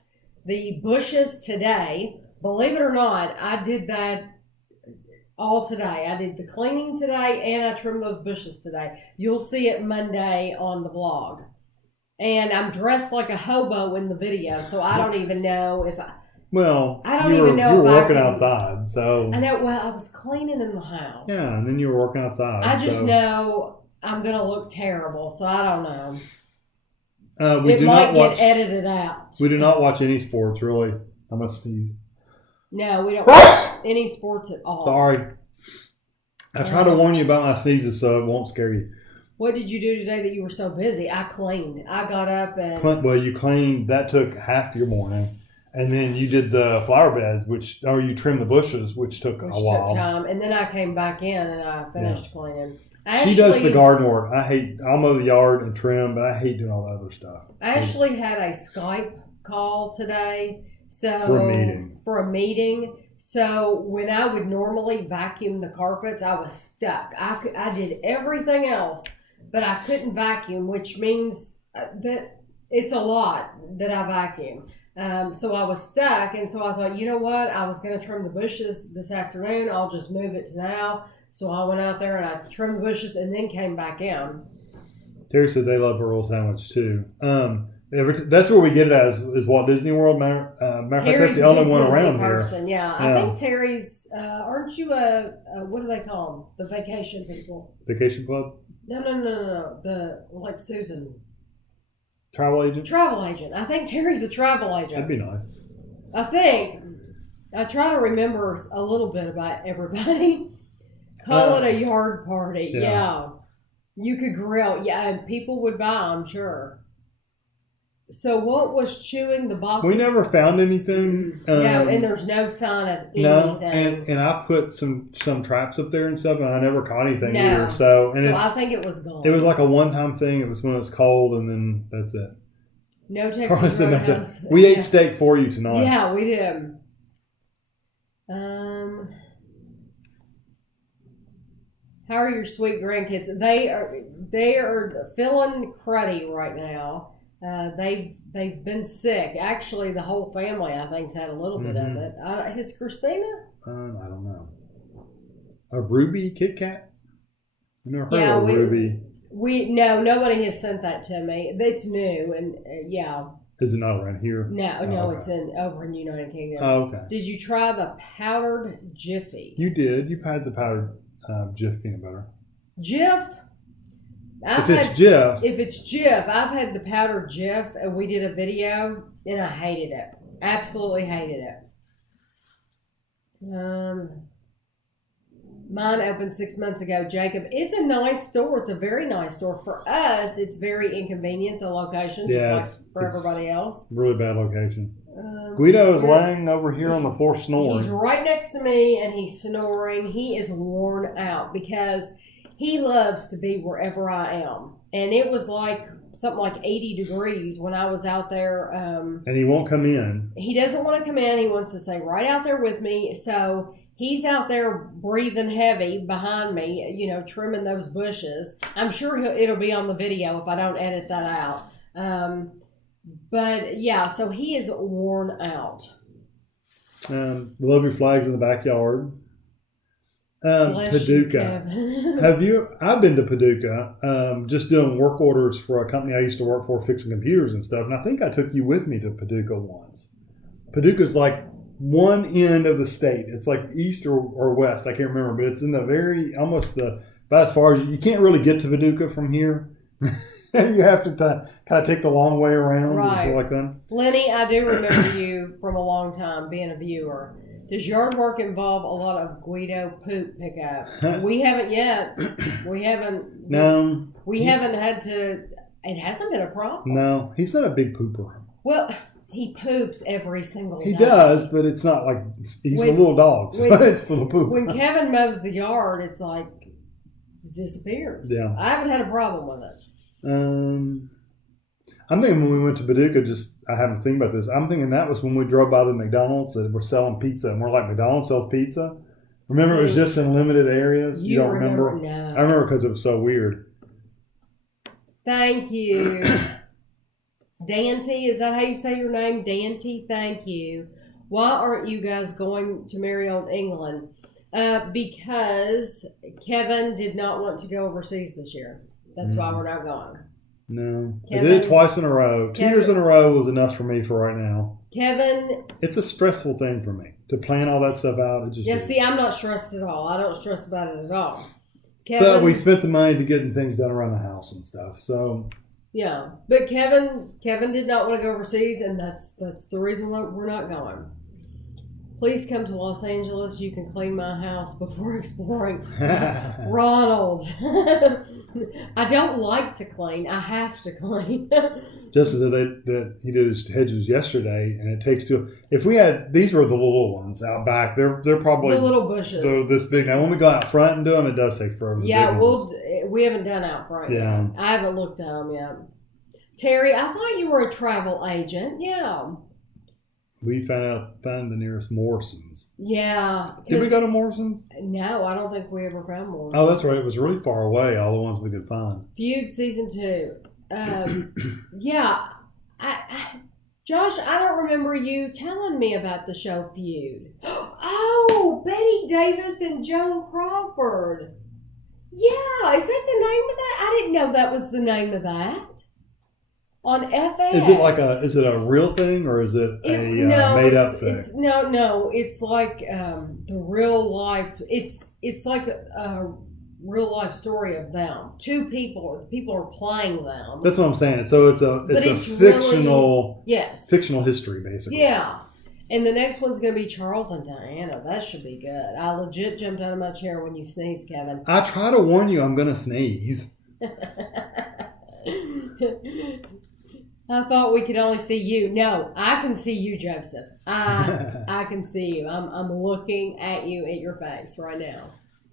the bushes today. Believe it or not, I did that all today. I did the cleaning today and I trimmed those bushes today. You'll see it Monday on the vlog. And I'm dressed like a hobo in the video, so I don't even know if I... Well, I don't even know you were if working outside, so... I know, well, I was cleaning in the house. Yeah, and then you were working outside. I just know I'm going to look terrible, so I don't know. It might get edited out. We do not watch any sports, really. I must sneeze. No, we don't watch any sports at all. Sorry. I try to warn you about my sneezes so it won't scare you. What did you do today that you were so busy? I cleaned. I got up and... Well, you cleaned. That took half your morning. And then you did the flower beds, or you trimmed the bushes, which took a while. Took time. And then I came back in and I finished cleaning. She does the garden work. I'll mow the yard and trim, but I hate doing all the other stuff. I actually had a Skype call today. For a meeting. So when I would normally vacuum the carpets, I was stuck. I did everything else, but I couldn't vacuum, which means that it's a lot that I vacuum. So I was stuck, and so I thought, you know what? I was going to trim the bushes this afternoon. I'll just move it to now. So I went out there and I trimmed the bushes and then came back in. Terry said they love a roll sandwich too. That's where we get it is Walt Disney World. Matter of fact, that's the only one around person, here. Yeah. I think Terry's, aren't you what do they call them? The vacation people. Vacation club? No. Like Susan. Travel agent? Travel agent. I think Terry's a travel agent. That'd be nice. I think. I try to remember a little bit about everybody. Call it a yard party. Yeah. You could grill. Yeah, and people would buy, I'm sure. So what was chewing the boxes? We never found anything. No, and there's no sign of anything. No, and I put some traps up there and stuff, and I never caught anything either. So I think it was gone. It was like a one-time thing. It was when it was cold, and then that's it. No Texas Roadhouse. We ate steak for you tonight. Yeah, we did. How are your sweet grandkids? They are feeling cruddy right now. They've been sick. Actually, the whole family, I think, has had a little bit of it. Has Christina? I don't know. A Ruby Kit Kat? I never heard Yeah, of Ruby. Nobody has sent that to me. It's new, and yeah. Is it not around here? No, okay. It's over in United Kingdom. Oh, okay. Did you try the powdered Jiffy? You did. You've had the powdered Jif peanut butter. Jif? If it's Jif, I've had the powdered Jif, and we did a video, and I hated it. Absolutely hated it. Mine opened 6 months ago, Jacob. It's a nice store. It's a very nice store. For us, it's very inconvenient, the location, just like for everybody else. Really bad location. Guido is laying over here on the floor snoring. He's right next to me, and he's snoring. He is worn out because he loves to be wherever I am. And it was something like 80 degrees when I was out there. And he won't come in. He doesn't want to come in. He wants to stay right out there with me. So he's out there breathing heavy behind me, trimming those bushes. I'm sure it'll be on the video if I don't edit that out. But yeah, so he is worn out. Love your flags in the backyard. Paducah. I've been to Paducah, just doing work orders for a company I used to work for, fixing computers and stuff. And I think I took you with me to Paducah once. Paducah's like one end of the state. It's like east or west. I can't remember, but it's in the about as far as you can't really get to Paducah from here. You have to kind of take the long way around. Right. And stuff like that. Lenny, I do remember you from a long time being a viewer. Does yard work involve a lot of Guido poop pickup? We haven't yet. We haven't. No. We haven't had to. It hasn't been a problem. No, he's not a big pooper. Well, he poops every single day. He does, but it's not like he's a little dog, so it's full of poop. When Kevin mows the yard, it's like it disappears. Yeah. I haven't had a problem with it. I'm thinking when we went to Paducah, I haven't think about this. I'm thinking that was when we drove by the McDonald's that were selling pizza, and we're like, McDonald's sells pizza? Remember, it was just in limited areas? You don't remember? No. I remember because it was so weird. Thank you. Dante, is that how you say your name? Dante, thank you. Why aren't you guys going to marry on England? Because Kevin did not want to go overseas this year. That's why we're not going. No. I did it twice in a row. 2 years in a row was enough for me for right now. Kevin. It's a stressful thing for me to plan all that stuff out. See, I'm not stressed at all. I don't stress about it at all. Kevin, but we spent the money to getting things done around the house and stuff. So. Yeah. But Kevin did not want to go overseas, and that's the reason why we're not going. Please come to Los Angeles. You can clean my house before exploring. Ronald. I don't like to clean. I have to clean. Just as that he did his hedges yesterday, and it takes if we had, these were the little ones out back, they're probably the little bushes. This big. Now when we go out front and do them, it does take forever. Yeah, we haven't done out front yet. I haven't looked at them yet. Terry, I thought you were a travel agent. Yeah. We found the nearest Morrison's. Yeah. Did we go to Morrison's? No, I don't think we ever found Morrison's. Oh, that's right. It was really far away, all the ones we could find. Feud Season 2. Yeah. Josh, I don't remember you telling me about the show Feud. Oh, Betty Davis and Joan Crawford. Yeah, is that the name of that? I didn't know that was the name of that. On FX. Is it a real thing or is it made up thing? It's like the real life. It's like a real life story of them. Two people. The people are playing them. That's what I'm saying. So it's a fictional fictional history basically. Yeah. And the next one's going to be Charles and Diana. That should be good. I legit jumped out of my chair when you sneezed, Kevin. I try to warn you I'm going to sneeze. I thought we could only see you. No, I can see you, Joseph. I can see you. I'm looking at you at your face right now.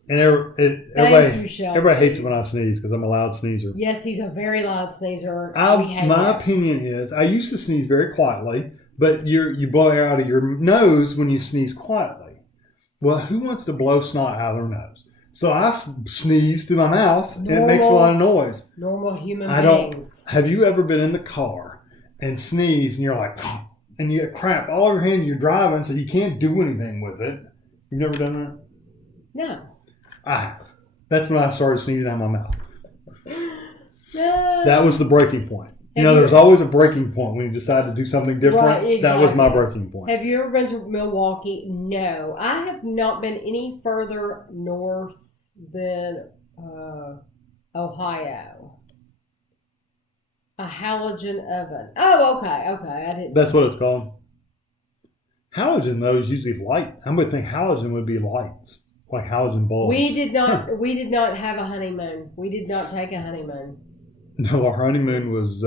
And everybody hates it when I sneeze because I'm a loud sneezer. Yes, he's a very loud sneezer. My opinion is I used to sneeze very quietly, but you blow air out of your nose when you sneeze quietly. Well, who wants to blow snot out of their nose? So I sneeze through my mouth, and it makes a lot of noise. Normal human beings. Have you ever been in the car and sneeze, and you're like, and you get crap all over your hands. You're driving, so you can't do anything with it. You've never done that? No. I have. That's when I started sneezing out of my mouth. No. That was the breaking point. There's always a breaking point when you decide to do something different. Right, exactly. That was my breaking point. Have you ever been to Milwaukee? No. I have not been any further north than Ohio. A halogen oven. Oh, okay. I didn't. That's what it's called. Halogen, though, is usually light. I would think halogen would be lights, like halogen bulbs. We did not. We did not have a honeymoon. We did not take a honeymoon. No, our honeymoon was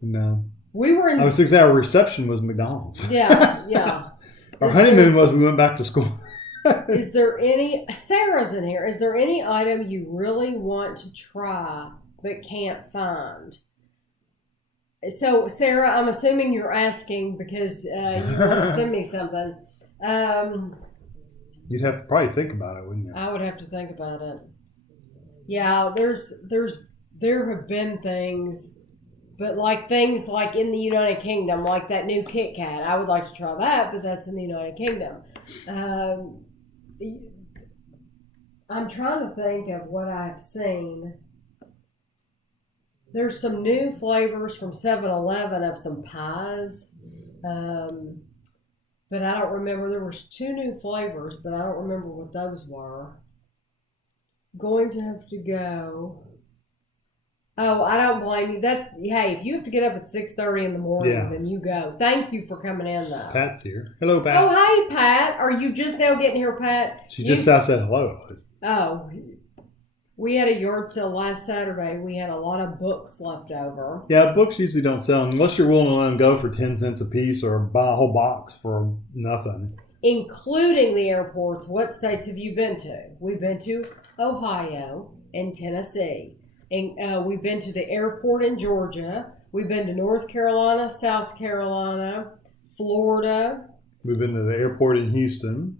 no. We were in. I was thinking our reception was McDonald's. Yeah. Our honeymoon was we went back to school. Is there any? Sarah's in here. Is there any item you really want to try but can't find? So, Sarah, I'm assuming you're asking because you want to send me something. You'd have to probably think about it, wouldn't you? I would have to think about it. Yeah, there have been things, but like things like in the United Kingdom, like that new Kit Kat. I would like to try that, but that's in the United Kingdom. I'm trying to think of what I've seen. There's some new flavors from 7-Eleven of some pies, but I don't remember. There was 2 new flavors, but I don't remember what those were. Going to have to go. Oh, I don't blame you. Hey, if you have to get up at 6:30 in the morning, then you go. Thank you for coming in, though. Pat's here. Hello, Pat. Oh, hey, Pat. Are you just now getting here, Pat? She just said hello. Oh, we had a yard sale last Saturday. We had a lot of books left over. Yeah, books usually don't sell unless you're willing to let them go for 10 cents a piece or buy a whole box for nothing. Including the airports. What states have you been to? We've been to Ohio and Tennessee. And we've been to the airport in Georgia. We've been to North Carolina, South Carolina, Florida. We've been to the airport in Houston.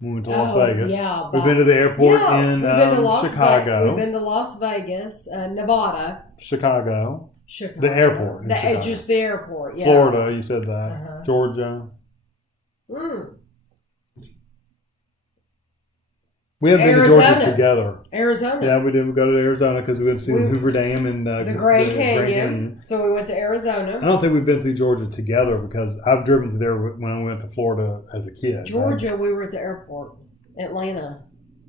We went to Las Vegas. Yeah, we've been to the airport in Chicago. We've been to Las Vegas, Nevada. Chicago. The airport. Just the airport, yeah. Florida, you said that. Georgia. We haven't been to Georgia together. Arizona. Yeah, we did. We go to Arizona because we went to see the Hoover Dam and the Grand Canyon. So we went to Arizona. I don't think we've been through Georgia together because I've driven through there when I went to Florida as a kid. Georgia, we were at the airport. Atlanta.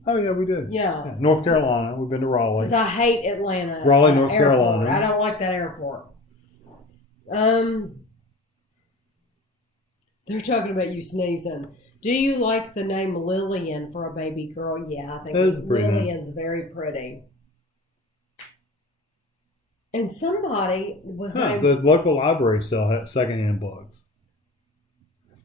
Oh, yeah, we did. Yeah. North Carolina. We've been to Raleigh. Because I hate Atlanta. Raleigh, North airport. Carolina. I don't like that airport. They're talking about you sneezing. Do you like the name Lillian for a baby girl? Yeah, I think Lillian's very pretty. And somebody was named... The local libraries sell secondhand books.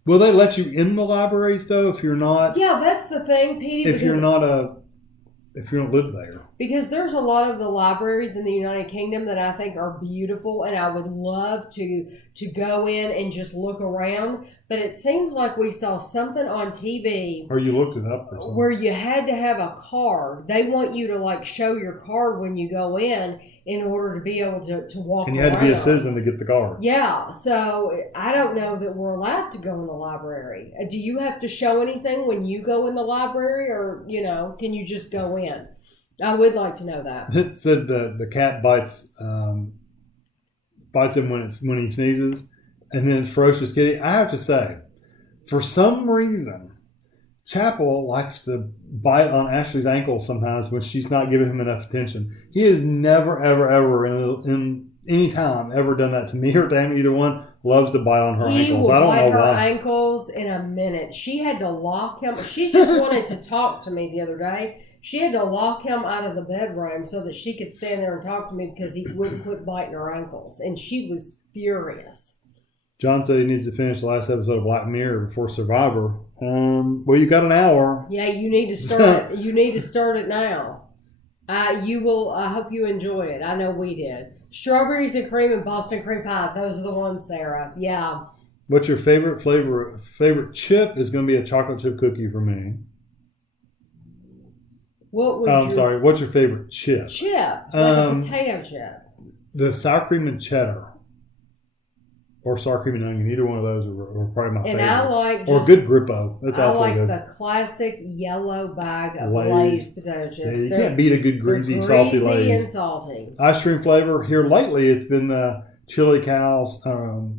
Will they let you in the libraries, though, if you're not... Yeah, that's the thing, Petey. If you don't live there. Because there's a lot of the libraries in the United Kingdom that I think are beautiful, and I would love to go in and just look around. But it seems like we saw something on TV. Or you looked it up or something. Where you had to have a card. They want you to show your card when you go in order to be able to walk around. And you had to be a citizen to get the card. Yeah. So I don't know that we're allowed to go in the library. Do you have to show anything when you go in the library, or can you just go in? I would like to know that. It said the cat bites him when he sneezes, and then Ferocious Kitty. I have to say, for some reason, Chapel likes to bite on Ashley's ankle sometimes when she's not giving him enough attention. He has never, ever, ever in any time ever done that to me or Tami. Either one loves to bite on her ankles. I don't know why. He will bite her ankles in a minute. She had to lock him. She just wanted to talk to me the other day. She had to lock him out of the bedroom so that she could stand there and talk to me because he wouldn't quit biting her ankles. And she was furious. John said he needs to finish the last episode of Black Mirror before Survivor. Well, you got an hour. Yeah, you need to start it. You need to start it now. You will. I hope you enjoy it. I know we did. Strawberries and cream and Boston cream pie. Those are the ones, Sarah. Yeah. What's your favorite flavor? Favorite chip is going to be a chocolate chip cookie for me. I'm sorry. What's your favorite chip? Chip, like a potato chip. The sour cream and cheddar. or sour cream and onion. Either one of those are probably my And favorites. I like or good Grippo. That's I also like good. the classic yellow bag of Lay's. Lay's potato chips. Yeah, you They're can't beat a good greasy, salty greasy Lay's. and salty. Ice cream flavor here lately. It's been the Chili Cow's.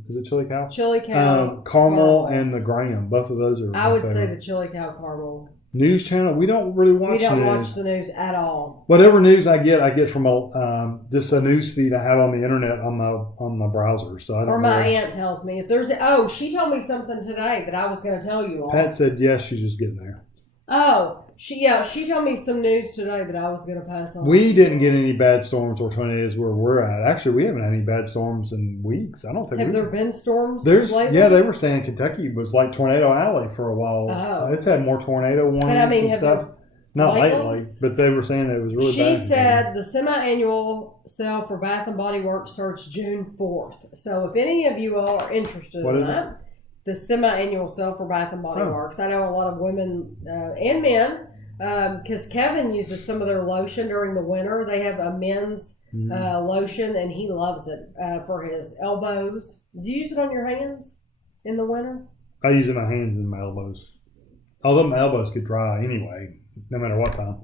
Is it Chili Cow? Chili Cow caramel and the Graham. Both of those are. I would say the Chili Cow caramel. News channel. We don't really watch. We don't news. watch the news at all. Whatever news I get from just a news feed I have on the internet on my browser. So I don't. Or my aunt tells me if there's. She told me something today that I was going to tell you all. Pat said yes. She's just getting there. Oh, she told me some news today that I was going to pass on. We didn't get any bad storms or tornadoes where we're at. Actually, we haven't had any bad storms in weeks. I don't think. Have there been storms? Lately? Yeah, they were saying Kentucky was like Tornado Alley for a while. Oh. It's had more tornado warnings and stuff. Not lately, but they were saying that it was really bad. She said the semi-annual sale for Bath & Body Works starts June 4th. So if any of you all are interested in that, the semi-annual sale for Bath & Body Works. I know a lot of women and men, because Kevin uses some of their lotion during the winter. They have a men's lotion, and he loves it for his elbows. Do you use it on your hands in the winter? I use it on my hands and my elbows. Although my elbows get dry anyway, no matter what time.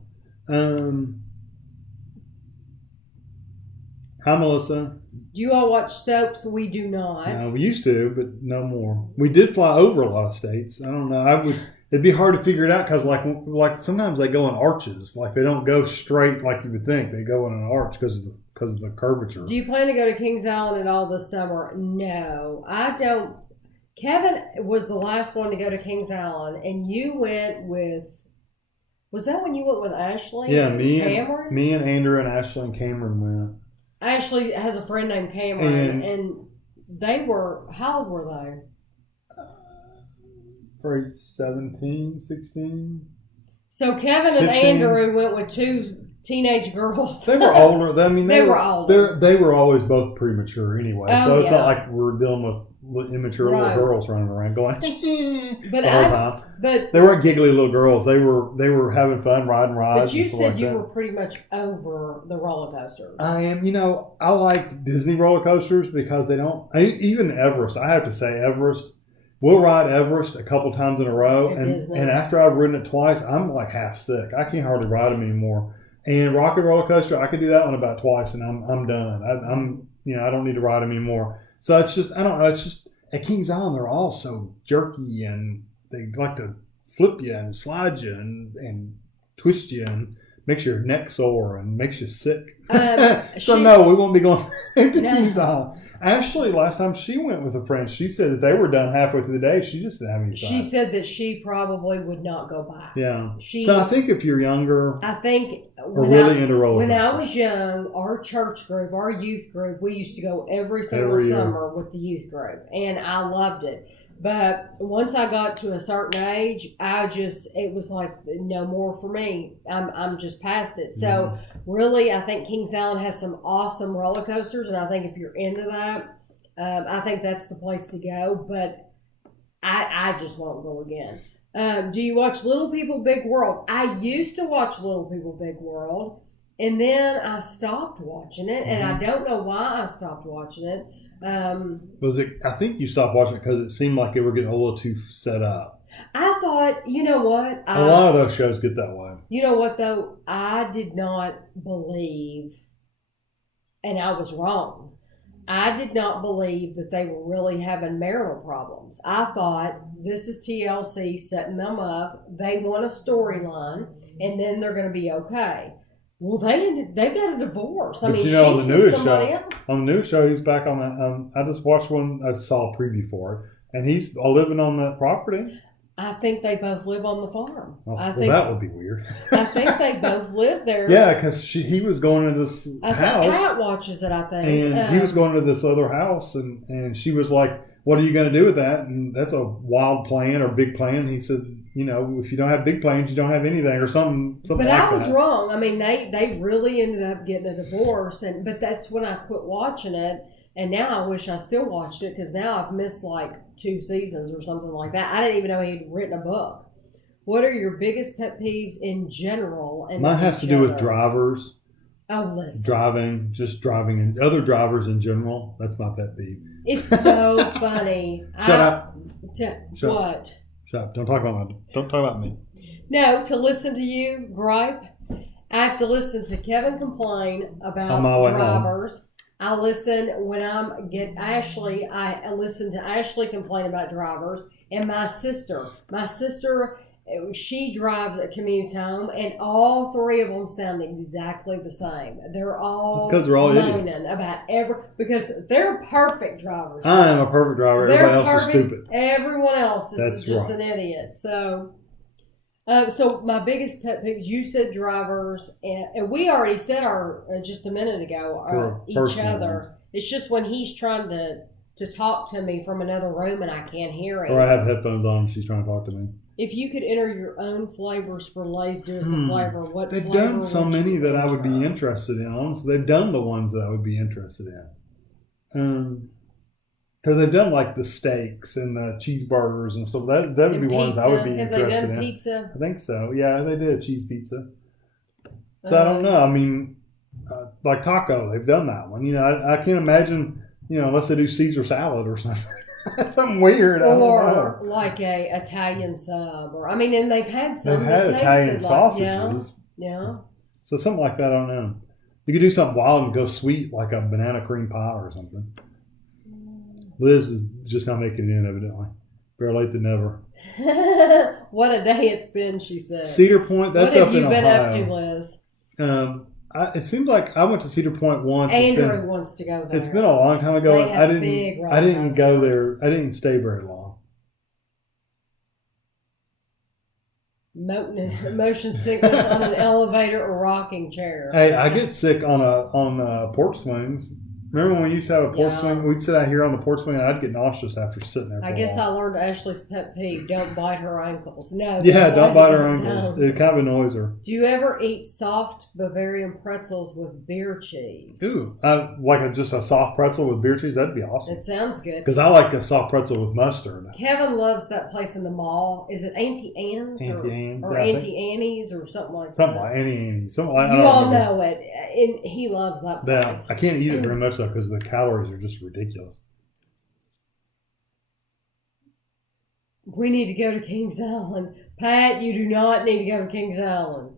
Hi, Melissa. Do you all watch soaps? We do not. No, we used to, but no more. We did fly over a lot of states. I don't know. It'd be hard to figure it out because, like sometimes they go in arches. Like they don't go straight like you would think. They go in an arch because of the curvature. Do you plan to go to Kings Island at all this summer? No, I don't. Kevin was the last one to go to Kings Island, and you went with. Was that when you went with Ashley? Yeah, Cameron. Me and Andrew and Ashley and Cameron went. Ashley has a friend named Cameron, and they were. How old were they? Probably 17, 16. So Kevin 15. and Andrew went with two teenage girls. They were older. I mean, they were older. They were always both premature anyway. Oh, so it's not like we're dealing with immature little girls running around going. But they weren't giggly little girls. They were having fun riding rides. But you said you were pretty much over the roller coasters. I am. I like Disney roller coasters because they don't. Even Everest. I have to say Everest. We'll ride Everest a couple times in a row, and after I've ridden it twice, I'm like half sick. I can't hardly ride them anymore. And Rocket Roller Coaster, I could do that one about twice, and I'm done. I don't need to ride them anymore. So it's just I don't know. It's just at Kings Island, they're all so jerky, and they like to flip you and slide you and twist you and makes your neck sore and makes you sick. No, we won't be going to Kings Island. Ashley, last time she went with a friend, she said that they were done halfway through the day. She just didn't have any time. She said that she probably would not go back. Yeah. So I think if you're younger, into roller coasters. When I was young, our church group, our youth group, we used to go every single summer with the youth group, and I loved it. But once I got to a certain age, it was like no more for me. I'm just past it. So really, I think Kings Island has some awesome roller coasters, and I think if you're into that, I think that's the place to go. But I just won't go again. Do you watch Little People Big World? I used to watch Little People Big World, and then I stopped watching it, and I don't know why I stopped watching it. I think you stopped watching it because it seemed like they were getting a little too set up. I thought, you know what? A lot of those shows get that way. You know what, though? I did not believe, and I was wrong. I did not believe that they were really having marital problems. I thought this is TLC setting them up. They want a storyline, and then they're going to be okay. Well, they got a divorce. But she's on the newest somebody else. On the new show, he's back on that. I just watched one. I saw a preview for it, and he's living on that property. I think they both live on the farm. That would be weird. I think they both live there. Yeah, because he was going to this house. Pat watches it, I think. And he was going to this other house, and she was like, "What are you going to do with that?" And that's a wild plan or big plan. And he said, if you don't have big plans, you don't have anything or something but like that. But I was wrong. They really ended up getting a divorce, but that's when I quit watching it. And now I wish I still watched it because now I've missed like 2 seasons or something like that. I didn't even know he'd written a book. What are your biggest pet peeves in general? And mine has to do with drivers. Oh, listen. Driving, and other drivers in general. That's my pet peeve. It's so funny. Shut up. What? Shut up. Don't talk about me. No, to listen to you gripe, I have to listen to Kevin complain about On my way drivers. I listen when I listen to Ashley complain about drivers, and my sister, she drives a commute home, and all three of them sound exactly the same. They're all moaning about because they're perfect drivers. I am a perfect driver. Everybody else is stupid. Everyone else is just an idiot. So my biggest pet peeve, you said drivers, and we already said our just a minute ago each other. It's just when he's trying to talk to me from another room and I can't hear him. Or I have headphones on and she's trying to talk to me. If you could enter your own flavors for Lay's, do us a flavor. What they've flavor done so many that I would be interested in. Honestly, they've done the ones that I would be interested in. Because they've done like the steaks and the cheeseburgers and stuff. That would be ones I would be interested in. Pizza? I think so. Yeah, they did cheese pizza. So I don't know. I mean, like taco, they've done that one. I can't imagine. Unless they do Caesar salad or something. Something weird. Or like a Italian sub. And they've had some. They've had Italian sausages. Yeah. So something like that, I don't know. You could do something wild and go sweet, like a banana cream pie or something. Liz is just not making it in, evidently. Better late than never. What a day it's been, she said. Cedar Point, that's up in Ohio. What have you been up to, Liz? It seems like I went to Cedar Point once. Andrew wants to go there. It's been a long time ago. They have I didn't go there. I didn't stay very long. Motion sickness on an elevator or rocking chair. Hey, I get sick on porch swings. Remember when we used to have a porch swing? We'd sit out here on the porch swing and I'd get nauseous after sitting there for a guess while. I learned Ashley's pet peeve, don't bite her ankles. No. Yeah, don't bite her ankles. It kind of annoys her. Do you ever eat soft Bavarian pretzels with beer cheese? Ooh, just a soft pretzel with beer cheese? That'd be awesome. It sounds good. Because I like a soft pretzel with mustard. Kevin loves that place in the mall. Is it Auntie Anne's? Or Auntie Annie's or something like that? Something like Annie's. You all know it. And he loves that place. I can't eat it very much though because the calories are just ridiculous. We need to go to Kings Island. Pat, you do not need to go to Kings Island.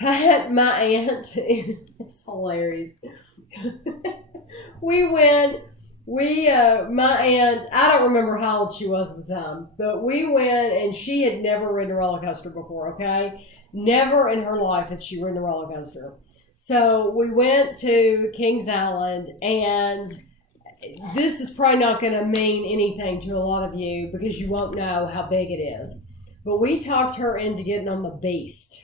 Pat, my aunt, it's hilarious. My aunt, I don't remember how old she was at the time, but we went and she had never ridden a roller coaster before, okay? Never in her life had she ridden a roller coaster. So we went to Kings Island, and this is probably not going to mean anything to a lot of you because you won't know how big it is. But we talked her into getting on the Beast.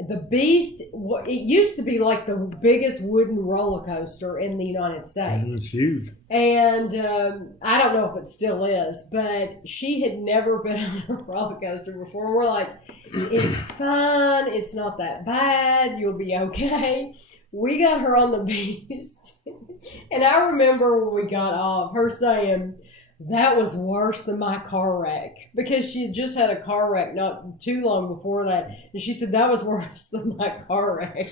The Beast, it used to be like the biggest wooden roller coaster in the United States. It's huge. And I don't know if it still is, but she had never been on a roller coaster before. We're like, it's fun. It's not that bad. You'll be okay. We got her on the Beast. And I remember when we got off, her saying, that was worse than my car wreck, because she had just had a car wreck not too long before that, and she said that was worse than my car wreck.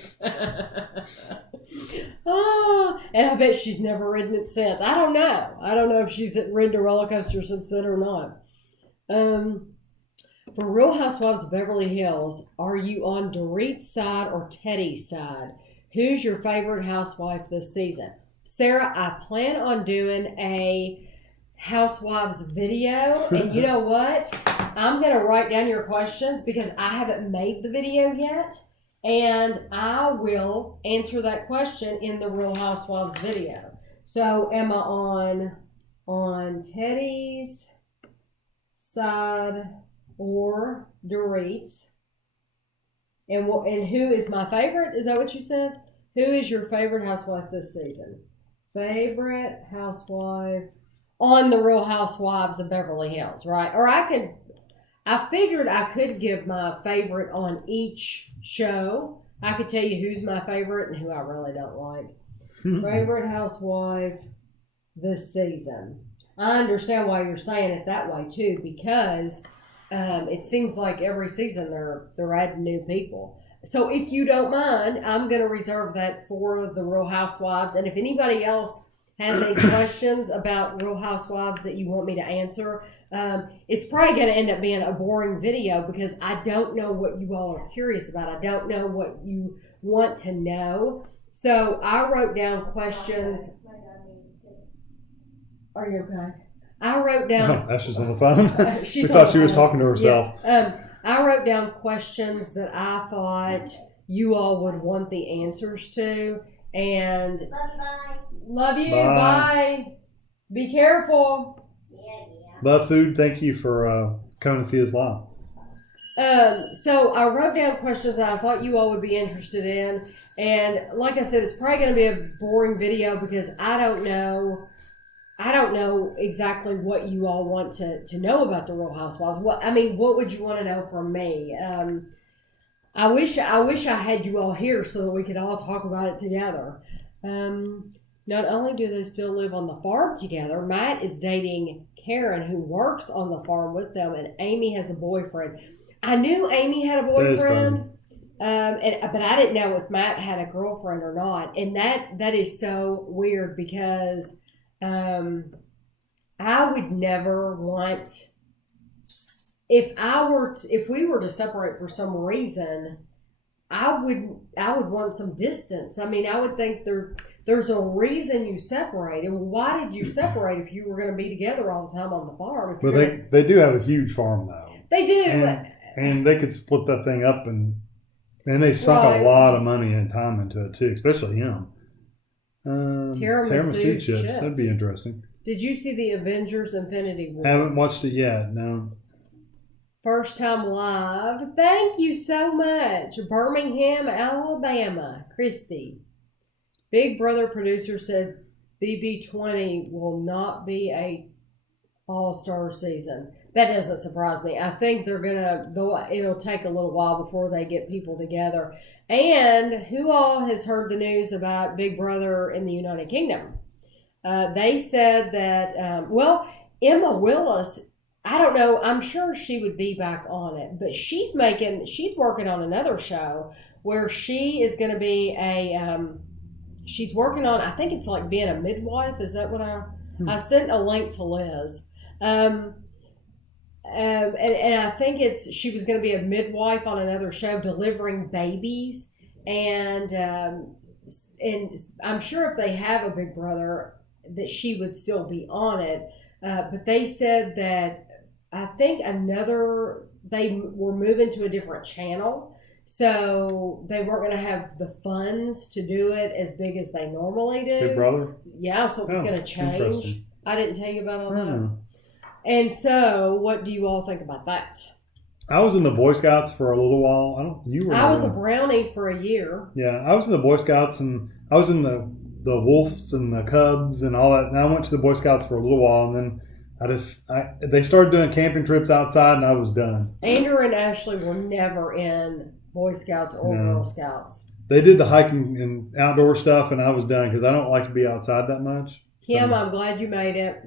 And I bet she's never ridden it since. I don't know if she's ridden a roller coaster since then or not. For Real Housewives of Beverly Hills, are you on Dorit's side or Teddy's side? Who's your favorite housewife this season? Sarah, I plan on doing a Housewives video, and you know what? I'm going to write down your questions because I haven't made the video yet, and I will answer that question in the Real Housewives video. So am I on Teddy's side or Dorit's? And who is my favorite? Is that what you said? Who is your favorite housewife this season? Favorite housewife on the Real Housewives of Beverly Hills, right? Or I figured I could give my favorite on each show. I could tell you who's my favorite and who I really don't like. Favorite housewife this season. I understand why you're saying it that way too, because it seems like every season they're adding new people. So if you don't mind, I'm going to reserve that for the Real Housewives. And if anybody else has any questions about Real Housewives that you want me to answer, it's probably going to end up being a boring video because I don't know what you all are curious about. I don't know what you want to know. So I wrote down questions. Are you okay? I wrote down. No, Ashley's on the phone. She's we thought on she the was phone. talking to herself. Yeah. I wrote down questions that I thought you all would want the answers to. And love you. Bye. Bye. Be careful. Love food. Thank you for coming to see us live. So I wrote down questions that I thought you all would be interested in. And like I said, it's probably going to be a boring video because I don't know exactly what you all want to know about the Real Housewives. What would you want to know from me? I wish I had you all here so that we could all talk about it together. Not only do they still live on the farm together, Matt is dating Karen, who works on the farm with them, and Amy has a boyfriend. I knew Amy had a boyfriend, but I didn't know if Matt had a girlfriend or not. And that is so weird because I would never want, if we were to separate for some reason, I would want some distance. I mean, I would think there's a reason you separated. Why did you separate if you were going to be together all the time on the farm? Well, they do have a huge farm though. They do, and they could split that thing up, and they've sunk a lot of money and time into it too, especially him. Tiramisu chips. That'd be interesting. Did you see the Avengers Infinity War? Haven't watched it yet, no. First time live. Thank you so much. Birmingham, Alabama. Christy. Big Brother producer said BB20 will not be a all-star season. That doesn't surprise me. I think it'll take a little while before they get people together. And who all has heard the news about Big Brother in the United Kingdom? They said that, Emma Willis, I don't know, I'm sure she would be back on it, but she's working on another show where she is going to be she's working on, I think it's like being a midwife. Is that what I sent a link to Liz. And I think she was going to be a midwife on another show delivering babies. And I'm sure if they have a Big Brother that she would still be on it. But they said that I think they were moving to a different channel. So they weren't going to have the funds to do it as big as they normally do. Big Brother? Yeah, so it was going to change. I didn't tell you about all that. And so, what do you all think about that? I was in the Boy Scouts for a little while. I was a brownie for a year. Yeah, I was in the Boy Scouts, and I was in the Wolves and the Cubs and all that. And I went to the Boy Scouts for a little while, and then they started doing camping trips outside, and I was done. Andrew and Ashley were never in Boy Scouts or Girl Scouts. They did the hiking and outdoor stuff, and I was done because I don't like to be outside that much. Kim, I'm glad you made it.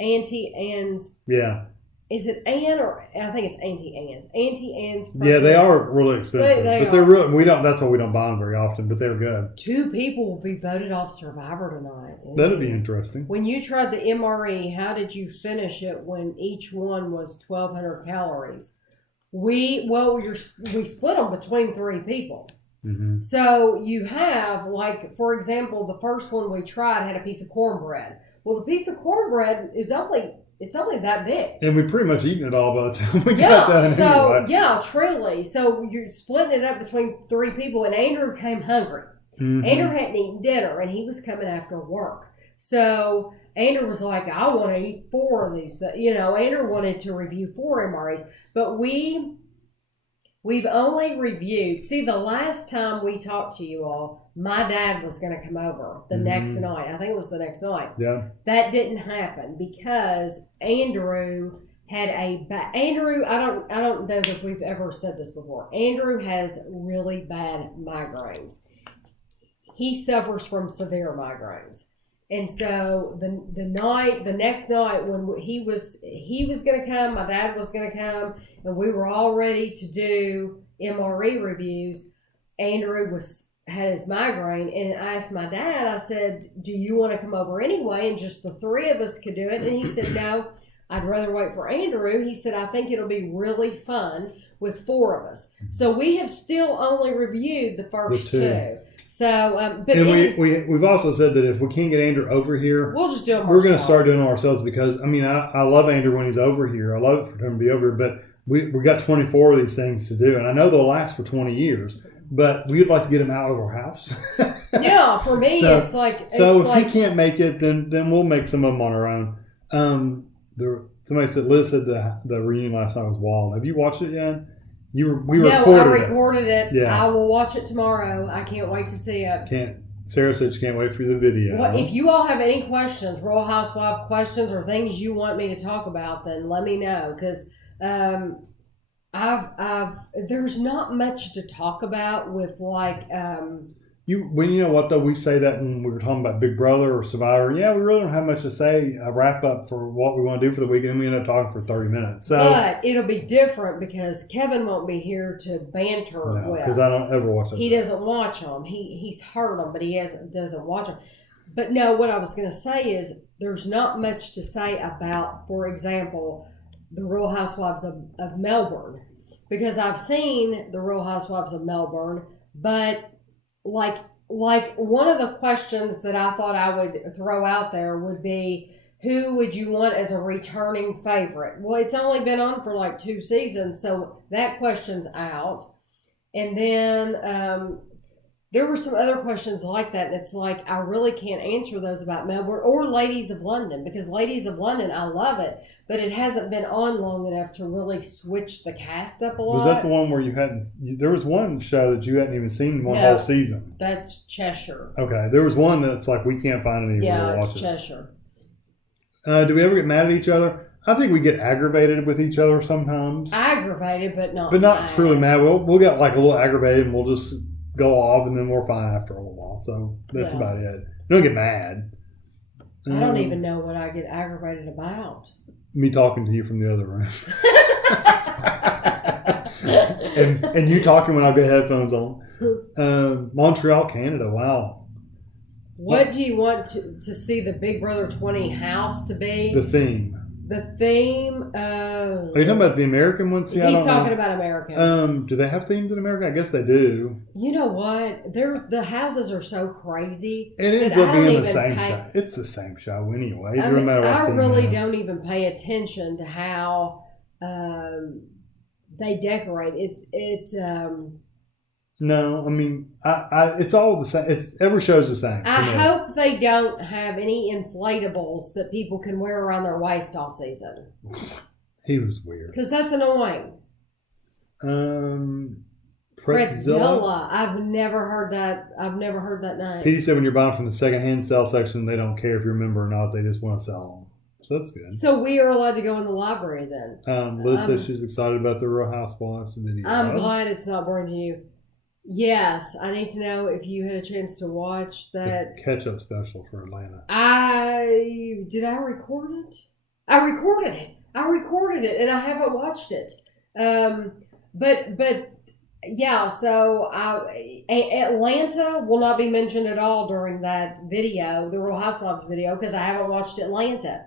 Auntie Anne's. Yeah. Is it Anne or I think it's Auntie Anne's? Auntie Anne's. Yeah, they are really expensive, but they're real. That's why we don't buy them very often. But they're good. 2 people will be voted off Survivor tonight. That'd be interesting. When you tried the MRE, how did you finish it when each one was 1,200 calories? We split them between 3 people. Mm-hmm. So you have, like, for example, the first one we tried had a piece of cornbread. Well, the piece of cornbread is only that big. And we pretty much eaten it all by the time we got done anyway. Yeah, truly. So you're splitting it up between 3 people, and Andrew came hungry. Mm-hmm. Andrew hadn't eaten dinner, and he was coming after work. So Andrew was like, I want to eat 4 of these. Andrew wanted to review 4 MREs, but we've only reviewed. See, the last time we talked to you all, my dad was going to come over the next night. I think it was the next night. Yeah. That didn't happen because Andrew had Andrew, I don't know if we've ever said this before. Andrew has really bad migraines. He suffers from severe migraines. And so the next night when he was going to come, my dad was going to come, and we were all ready to do MRE reviews, Andrew had his migraine, and I asked my dad, I said, do you want to come over anyway? And just the three of us could do it. And he said, no, I'd rather wait for Andrew. He said, I think it'll be really fun with four of us. So we have still only reviewed the first two. So, but we've also said that if we can't get Andrew over here, we'll just do it. We're going to start doing it ourselves because I love Andrew when he's over here. I love it for him to be over here, but we got 24 of these things to do, and I know they'll last for 20 years. But we'd like to get him out of our house. Yeah, for me, it's like if he can't make it, then we'll make some of them on our own. Somebody said Liz said the reunion last night was wild. Have you watched it yet? I recorded it. Yeah. I will watch it tomorrow. I can't wait to see it. Sarah said she can't wait for the video. Well, if you all have any questions, Royal Housewife questions, or things you want me to talk about, then let me know because. There's not much to talk about with you know what though, we say that when we were talking about Big Brother or Survivor. Yeah, we really don't have much to say. A wrap up for what we want to do for the weekend. We end up talking for 30 minutes. But it'll be different because Kevin won't be here to banter with. Because I don't ever watch it. He doesn't watch them. He's heard them, but he doesn't watch them. But no, what I was going to say is there's not much to say about, for example, the Real Housewives of Melbourne, because I've seen the Real Housewives of Melbourne, but like one of the questions that I thought I would throw out there would be, who would you want as a returning favorite? Well, it's only been on for like 2 seasons, so that question's out. And then there were some other questions like that, and it's like I really can't answer those about Melbourne or Ladies of London, because Ladies of London, I love it, but it hasn't been on long enough to really switch the cast up a lot. Was that the one where there was one show that you hadn't even seen one whole season? That's Cheshire. Okay, there was one that's like we can't find any to watch it. Cheshire. Do we ever get mad at each other? I think we get aggravated with each other sometimes. Aggravated, but not mad. Truly mad. We'll get like a little aggravated and we'll just go off, and then we're fine after a little while. So that's about it. We don't get mad. I don't even know what I get aggravated about. Me talking to you from the other room. and you talking when I've got headphones on. Montreal, Canada. Wow. What do you want to see the Big Brother 20 house to be? The theme. The theme. Are you talking about the American ones? See, he's talking about American. Do they have themes in America? I guess they do. You know what? The houses are so crazy. It ends up being the same show. It's the same show anyway. I really don't even pay attention to how they decorate it. No, I mean, it's all the same. Every show's the same. I hope they don't have any inflatables that people can wear around their waist all season. He was weird. Because that's annoying. Pretzilla. I've never heard that name. Petey said when you're buying from the secondhand sale section, they don't care if you're a member or not. They just want to sell them. So that's good. So we are allowed to go in the library then. Liz says she's excited about the Real Housewives video. I'm glad it's not boring to you. Yes, I need to know if you had a chance to watch that the catch-up special for Atlanta. Did I record it? I recorded it, and I haven't watched it. But yeah. So Atlanta will not be mentioned at all during that video, the Real Housewives video, because I haven't watched Atlanta.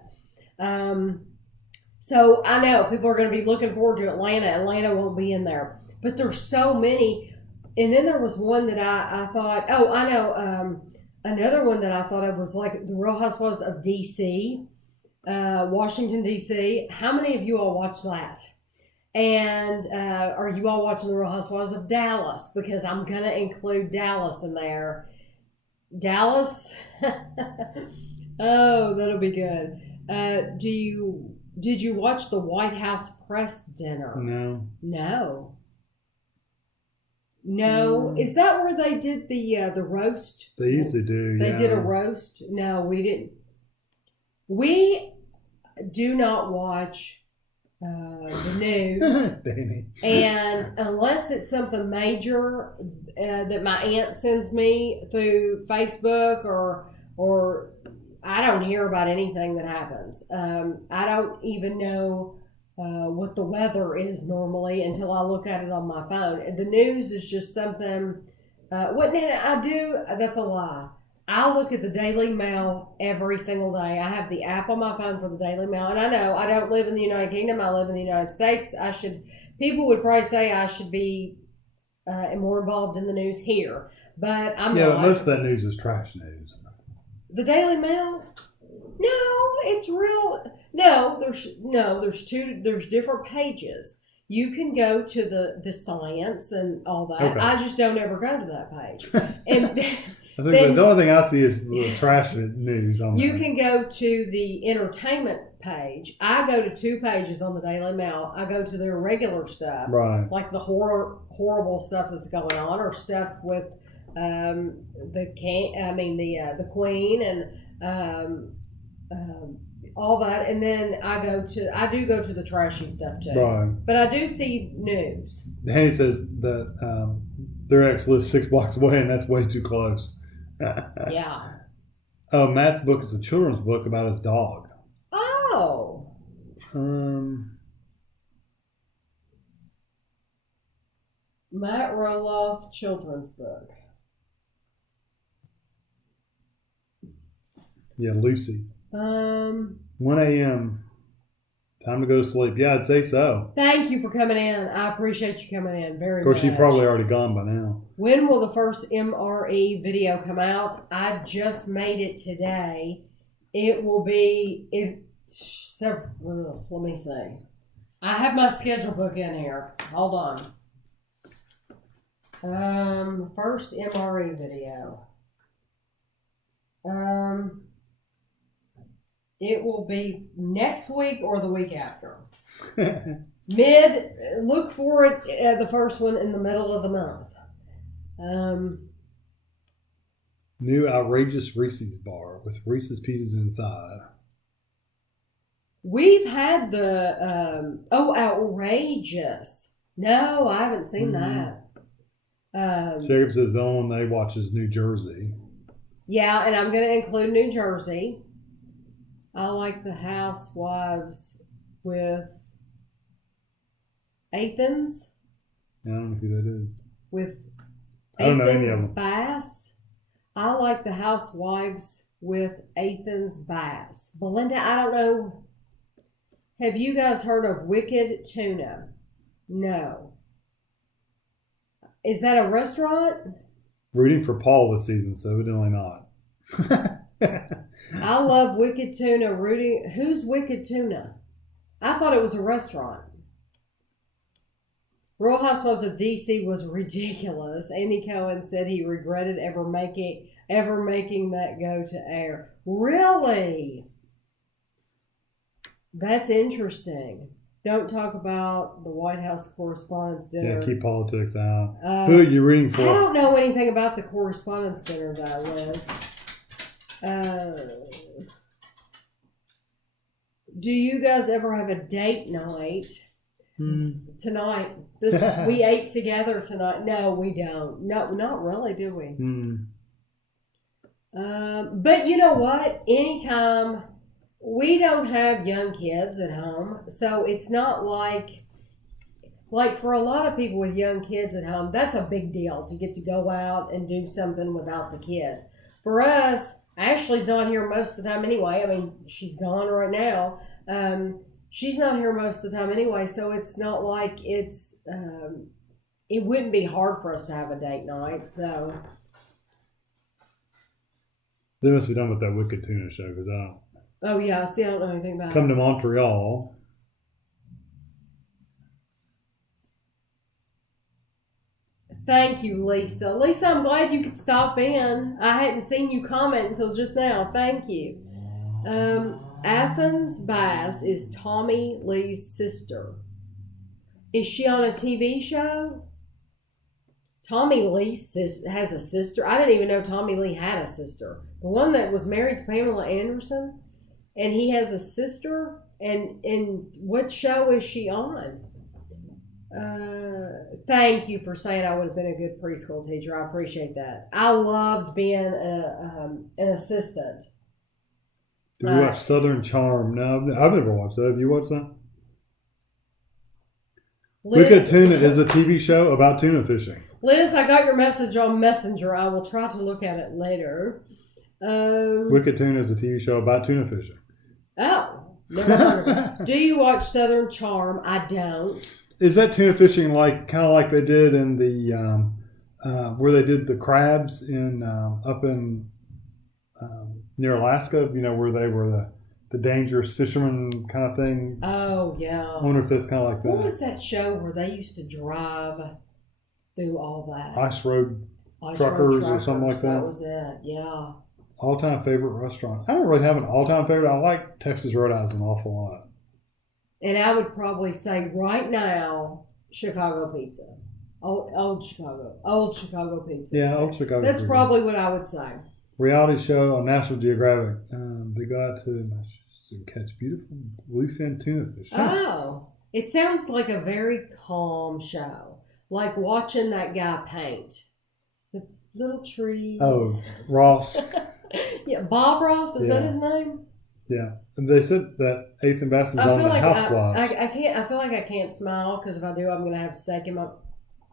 So I know people are going to be looking forward to Atlanta. Atlanta won't be in there, but there's so many. And then there was one that I thought, I know, another one that I thought of was like the Real Housewives of D.C., Washington, D.C. How many of you all watched that? And are you all watching the Real Housewives of Dallas? Because I'm going to include Dallas in there. Dallas? Oh, that'll be good. Did you watch the White House press dinner? No. No, is that where they did the roast? They usually do. They did a roast. No, we didn't. We do not watch the news, and unless it's something major that my aunt sends me through Facebook or I don't hear about anything that happens. I don't even know what the weather is normally until I look at it on my phone. The news is just something. What I do? That's a lie. I look at the Daily Mail every single day. I have the app on my phone for the Daily Mail, and I know I don't live in the United Kingdom. I live in the United States. People would probably say I should be more involved in the news here, but I'm not. But most of that news is trash news. The Daily Mail? No, it's real. No, there's different pages. You can go to the science and all that. Okay. I just don't ever go to that page. And the only thing I see is the trash news. You can go to the entertainment page. I go to 2 pages on the Daily Mail. I go to their regular stuff, right, like the horrible stuff that's going on, or stuff with the Queen and all that. And then I do go to the trashy stuff too. Right. But I do see news. Danny says that their ex lives 6 blocks away, and that's way too close. Yeah. Oh, Matt's book is a children's book about his dog. Oh. Matt Roloff children's book. Yeah, Lucy. 1 a.m. Time to go to sleep. Yeah, I'd say so. Thank you for coming in. I appreciate you coming in very much. Of course, she's probably already gone by now. When will the first MRE video come out? I just made it today. It will be let me see. I have my schedule book in here. Hold on. First MRE video. It will be next week or the week after. Look for it, the first one in the middle of the month. New outrageous Reese's bar with Reese's Pieces inside. We've had the, outrageous. No, I haven't seen that. Jacob says the only one they watch is New Jersey. Yeah, and I'm going to include New Jersey. I like the Housewives with Athens. I don't know who that is. With I don't know any of them. Bass. I like the Housewives with Athens Bass. Belinda, I don't know. Have you guys heard of Wicked Tuna? No. Is that a restaurant? Rooting for Paul this season, so evidently not. I love Wicked Tuna. Who's Wicked Tuna? I thought it was a restaurant. Real Housewives of DC was ridiculous. Andy Cohen said he regretted ever making that go to air. Really? That's interesting. Don't talk about the White House Correspondents' Dinner. Yeah, keep politics out. Who are you rooting for? I don't know anything about the Correspondents' Dinner, though, Liz. Do you guys ever have a date night? Tonight. We ate together tonight. No, we don't. No, not really, do we? But you know what? Anytime, we don't have young kids at home, so it's not like for a lot of people with young kids at home, that's a big deal to get to go out and do something without the kids. For us, Ashley's not here most of the time anyway. I mean, she's gone right now. She's not here most of the time anyway, so it's not like it wouldn't be hard for us to have a date night. So They must be done with that Wicked Tuna show because I don't. Oh yeah, see, I don't know anything about Come it. to Montreal. Thank you, Lisa. Lisa, I'm glad you could stop in. I hadn't seen you comment until just now. Thank you. Athens Bass is Tommy Lee's sister. Is she on a TV show? Tommy Lee has a sister. I didn't even know Tommy Lee had a sister. The one that was married to Pamela Anderson, and he has a sister. And what show is she on? Thank you for saying I would have been a good preschool teacher. I appreciate that. I loved being an assistant. Did you watch Southern Charm? No, I've never watched that. Have you watched that? Wicked Tuna is a TV show about tuna fishing. Liz, I got your message on Messenger. I will try to look at it later. Wicked Tuna is a TV show about tuna fishing. Oh, never heard of it. Do you watch Southern Charm? I don't. Is that tuna fishing kind of like they did in the where they did the crabs in up in near Alaska? Where they were the dangerous fisherman kind of thing. Oh yeah. I wonder if that's kind of like that. What was that show where they used to drive through all that? Ice Road Truckers or something like that. That was it. Yeah. All-time favorite restaurant. I don't really have an all-time favorite. I like Texas Roadhouse an awful lot. And I would probably say right now, Chicago pizza. Old Chicago pizza. Yeah, old Chicago That's pizza. probably what I would say. Reality show on National Geographic. They go out to catch beautiful bluefin tuna fish. Oh, it sounds like a very calm show. Like watching that guy paint. The little trees. Oh, Ross. Yeah, Bob Ross, is that his name? Yeah, and they said that Eighth and Bass is on the Housewives. I feel like I can't smile because if I do, I'm going to have steak in my.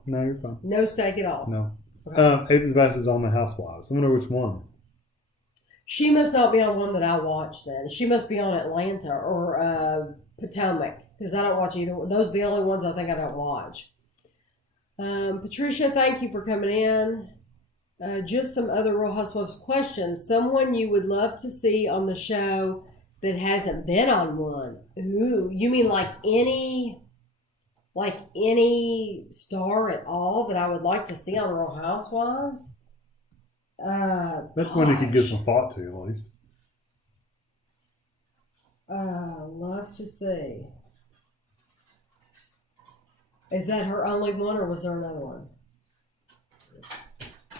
No, you're fine. No steak at all. No. Okay. Eighth and Bass is on the Housewives. I wonder which one. She must not be on one that I watch. Then she must be on Atlanta or Potomac because I don't watch either. Those are the only ones I think I don't watch. Patricia, thank you for coming in. Just some other Real Housewives questions. Someone you would love to see on the show that hasn't been on one. Ooh, you mean like any star at all that I would like to see on Real Housewives? That's one you could give some thought to, at least. Love to see. Is that her only one, or was there another one?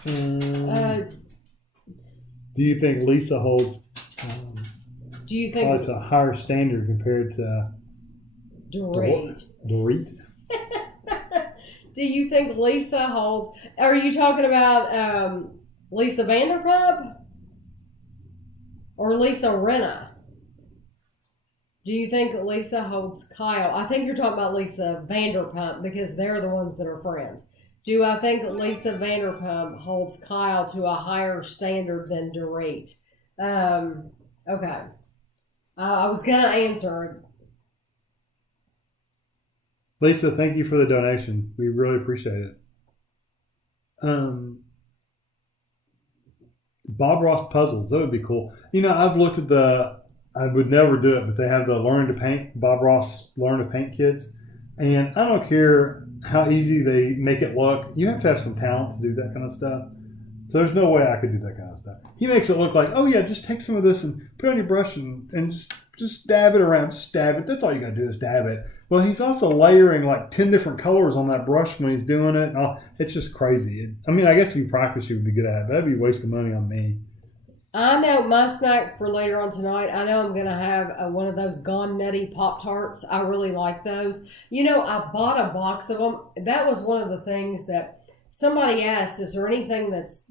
Do you think Lisa holds do you think it's a higher standard compared to Dorit? Dorit? Do you think Lisa holds? Are you talking about Lisa Vanderpump or Lisa Rinna? Do you think Lisa holds Kyle? I think you're talking about Lisa Vanderpump because they're the ones that are friends. Do I think that Lisa Vanderpump holds Kyle to a higher standard than Dorit? Okay. I was going to answer. Lisa, thank you for the donation. We really appreciate it. Bob Ross puzzles. That would be cool. I've looked at I would never do it, but they have the Learn to Paint, Bob Ross Learn to Paint kids. And I don't care how easy they make it look. You have to have some talent to do that kind of stuff. So there's no way I could do that kind of stuff. He makes it look like, oh yeah, just take some of this and put it on your brush and just dab it around. Just dab it. That's all you got to do is dab it. Well, he's also layering like 10 different colors on that brush when he's doing it. It's just crazy. I guess if you practice, you would be good at it. But that'd be a waste of money on me. I know my snack for later on tonight. I know I'm going to have one of those Gone Nutty Pop-Tarts. I really like those. I bought a box of them. That was one of the things that somebody asked, is there anything that's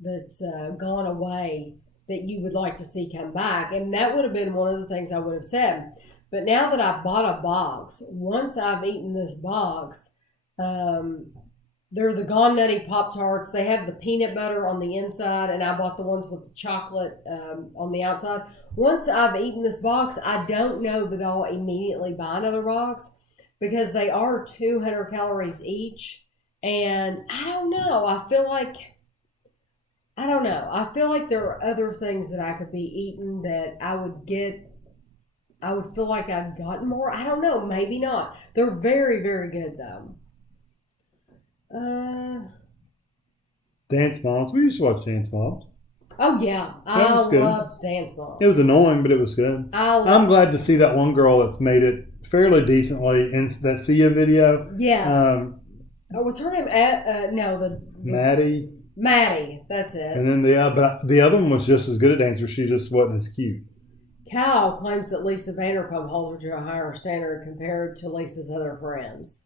gone away that you would like to see come back? And that would have been one of the things I would have said. But now that I bought a box, once I've eaten this box, they're the Gone Nutty Pop-Tarts. They have the peanut butter on the inside, and I bought the ones with the chocolate on the outside. Once I've eaten this box, I don't know that I'll immediately buy another box because they are 200 calories each. And I don't know. I feel like there are other things that I could be eating that I would feel like I'd gotten more. I don't know. Maybe not. They're very, very good, though. Dance Moms. We used to watch Dance Moms. Oh yeah, I loved Dance Moms. It was annoying, but it was good. I'm glad to see that one girl that's made it fairly decently in that Sia video. Yes. Was her name Maddie? Maddie, that's it. And then the other one was just as good a dancer. She just wasn't as cute. Cal claims that Lisa Vanderpump holds her to a higher standard compared to Lisa's other friends.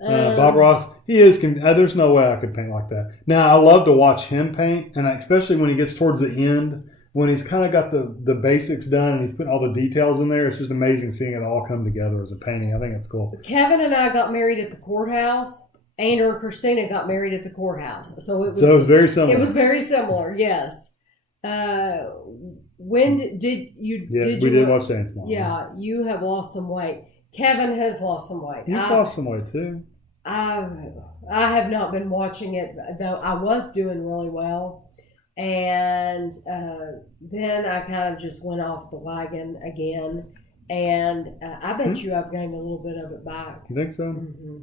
Bob Ross, he is. There's no way I could paint like that. Now, I love to watch him paint, and especially when he gets towards the end when he's kind of got the basics done and he's putting all the details in there, it's just amazing seeing it all come together as a painting. I think it's cool. Kevin and I got married at the courthouse. Andrew and Christina got married at the courthouse. So it was very similar. It was very similar, yes. When did you? Yeah, we did watch Dance Mom. Yeah, you have lost some weight. Kevin has lost some weight. You've lost some weight too. I have not been watching it, though I was doing really well. And then I kind of just went off the wagon again. And I bet you I've gained a little bit of it back. You think so? Mm-hmm.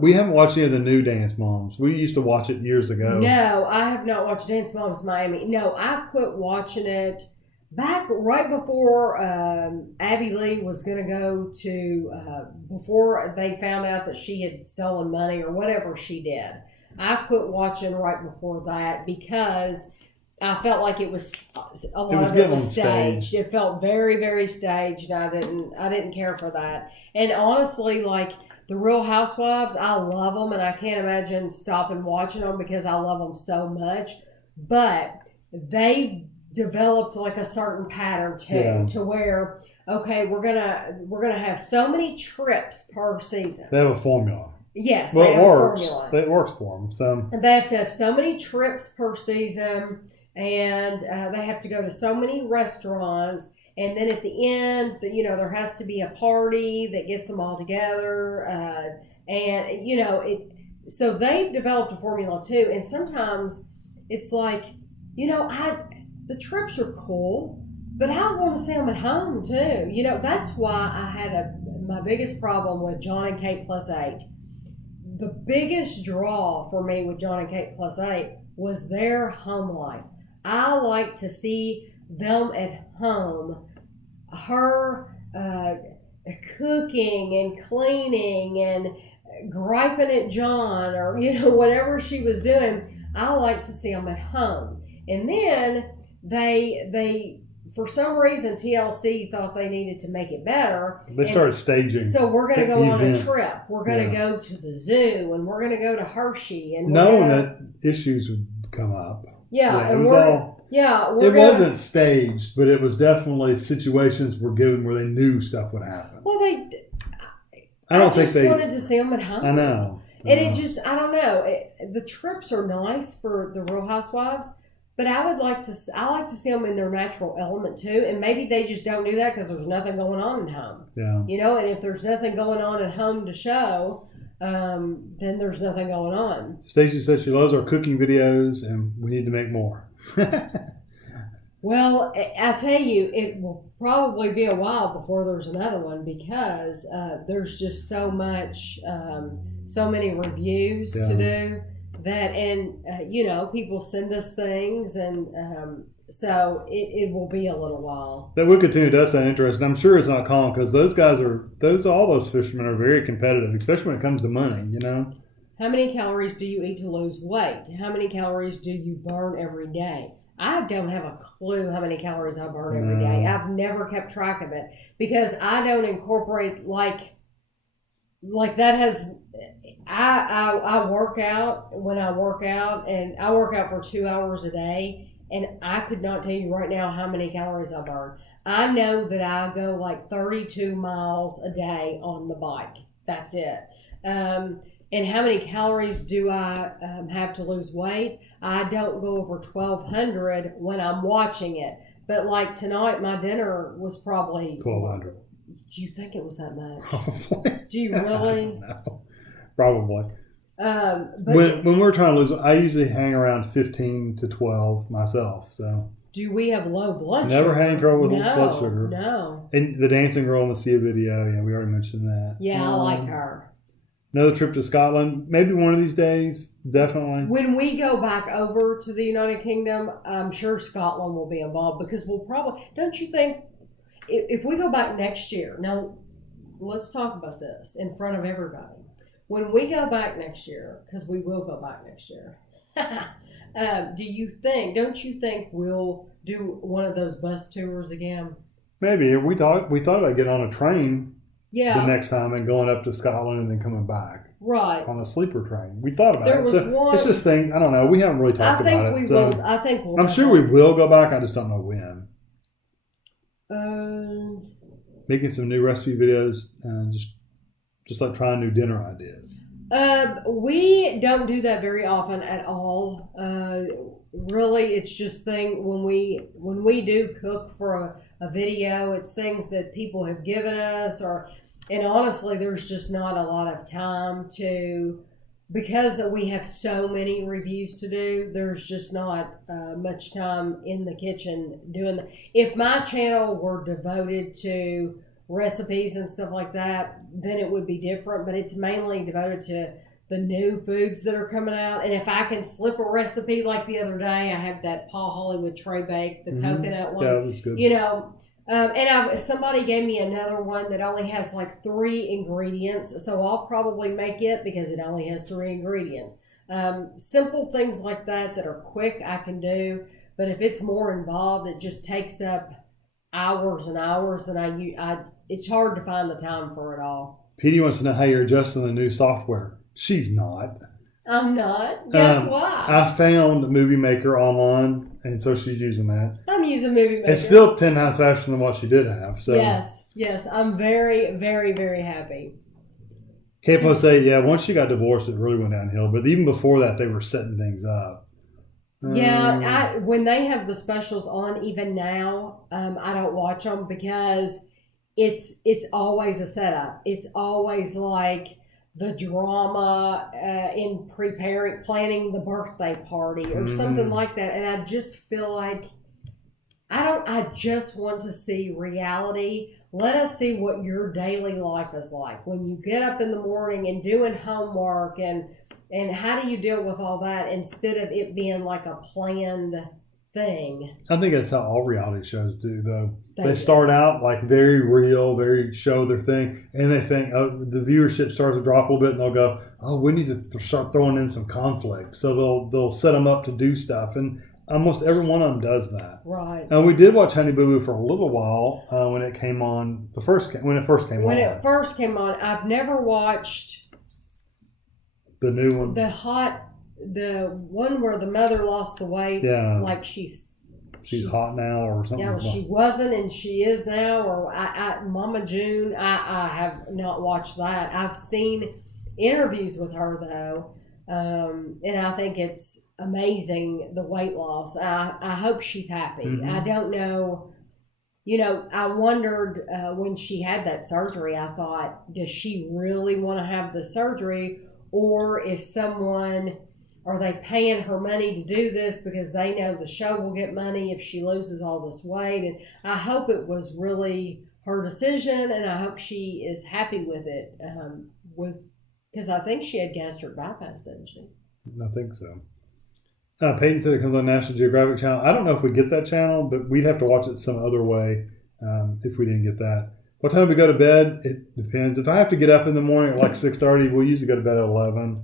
We haven't watched any of the new Dance Moms. We used to watch it years ago. No, I have not watched Dance Moms Miami. No, I quit watching it back right before Abby Lee was going to go to, before they found out that she had stolen money or whatever she did. I quit watching right before that because I felt like it was a lot of it was staged. It felt very, very staged. I didn't care for that. And honestly, like, the Real Housewives, I love them, and I can't imagine stopping watching them because I love them so much. But they've developed like a certain pattern too, to where okay, we're gonna have so many trips per season. They have a formula. Yes, well, they have it works. a formula. It works for them. So and they have to have so many trips per season, and they have to go to so many restaurants. And then at the end, there has to be a party that gets them all together. So they've developed a formula too. And sometimes it's like, the trips are cool, but I want to see them at home too. That's why I had my biggest problem with John and Kate plus 8. The biggest draw for me with John and Kate plus 8 was their home life. I like to see them at home, her cooking and cleaning and griping at John or whatever she was doing. I like to see them at home. And then they for some reason TLC thought they needed to make it better. They started staging. So we're going to go on a trip. We're going to go to the zoo and we're going to go to Hershey and knowing that issues would come up. Yeah, it was all. Yeah, it wasn't staged, but it was definitely situations were given where they knew stuff would happen. Well, I just wanted to see them at home. I know. And it just, I don't know. The trips are nice for the Real Housewives, but I like to see them in their natural element too. And maybe they just don't do that because there's nothing going on at home. Yeah. And if there's nothing going on at home to show, then there's nothing going on. Stacey said she loves our cooking videos and we need to make more. Well, I tell you, it will probably be a while before there's another one because there's just so much, so many reviews to do that, and people send us things, and so it will be a little while. That would continue to sound interesting. I'm sure it's not calm because all those fishermen are very competitive, especially when it comes to money. How many calories do you eat to lose weight? How many calories do you burn every day? I don't have a clue how many calories I burn every day. I've never kept track of it because I don't incorporate like that has. I work out when I work out, and I work out for 2 hours a day, and I could not tell you right now how many calories I burn. I know that I go like 32 miles a day on the bike. That's it. And how many calories do I have to lose weight? I don't go over 1,200 when I'm watching it. But like tonight, my dinner was probably 1,200. Do you think it was that much? Probably. Do you really? No, probably. But when we're trying to lose, I usually hang around 15 to 12 myself. So. Do we have low blood sugar? Never had any trouble with blood sugar. No. And the dancing girl in the Sia video, we already mentioned that. Yeah, I like her. Another trip to Scotland, maybe one of these days, definitely. When we go back over to the United Kingdom, I'm sure Scotland will be involved because we'll probably, don't you think, if we go back next year, now let's talk about this in front of everybody. When we go back next year, because we will go back next year, don't you think we'll do one of those bus tours again? Maybe. We thought about getting on a train. Yeah. the next time and going up to Scotland and then coming back Right. on a sleeper train. We thought about There it. was So one. it's just thing. I don't know. We haven't really talked I think about we it. So will. I think we'll. I'm sure we will go back. I just don't know when. Making some new recipe videos and just like trying new dinner ideas. We don't do that very often at all. Really, it's just when we do cook for a video, it's things that people have given us, and honestly, there's just not a lot of time because we have so many reviews to do. There's just not much time in the kitchen doing that. If my channel were devoted to recipes and stuff like that, then it would be different, but it's mainly devoted to the new foods that are coming out. And if I can slip a recipe, like the other day, I have that Paul Hollywood tray bake, the coconut one. Yeah, that was good. And somebody gave me another one that only has like 3 ingredients, so I'll probably make it because it only has 3 ingredients. Simple things like that are quick, I can do, but if it's more involved, it just takes up hours and hours, and it's hard to find the time for it all. Petey wants to know how you're adjusting the new software. She's not. I'm not. Guess why? I found Movie Maker online, and so she's using that. I'm using Movie Maker. It's still 10 times faster than what she did have. So Yes. I'm very, very, very happy. K plus 8, yeah, once she got divorced, it really went downhill. But even before that, they were setting things up. Yeah, when they have the specials on, even now, I don't watch them because it's always a setup. It's always like the drama in planning the birthday party or something like that, and I just feel like I just want to see reality. Let us see what your daily life is like when you get up in the morning and doing homework, and how do you deal with all that instead of it being like a planned thing. I think that's how all reality shows do, though. They start out like very real, very show their thing, and they think the viewership starts to drop a little bit, and they'll go, "Oh, we need to start throwing in some conflict." So they'll set them up to do stuff, and almost every one of them does that. Right. And we did watch Honey Boo Boo for a little while when it came on when it first came on. When it first came on, I've never watched the new one. The one where the mother lost the weight. Yeah. Like she's hot now or something. Yeah, well, she wasn't and she is now. Or Mama June. I have not watched that. I've seen interviews with her though, and I think it's amazing, the weight loss. I hope she's happy. Mm-hmm. I don't know. I wondered when she had that surgery, I thought, does she really want to have the surgery, or are they paying her money to do this because they know the show will get money if she loses all this weight? And I hope it was really her decision, and I hope she is happy with it. Because I think she had gastric bypass, didn't she? I think so. Peyton said it comes on National Geographic Channel. I don't know if we get that channel, but we'd have to watch it some other way if we didn't get that. What time do we go to bed? It depends. If I have to get up in the morning at like 6:30, we'll usually go to bed at 11.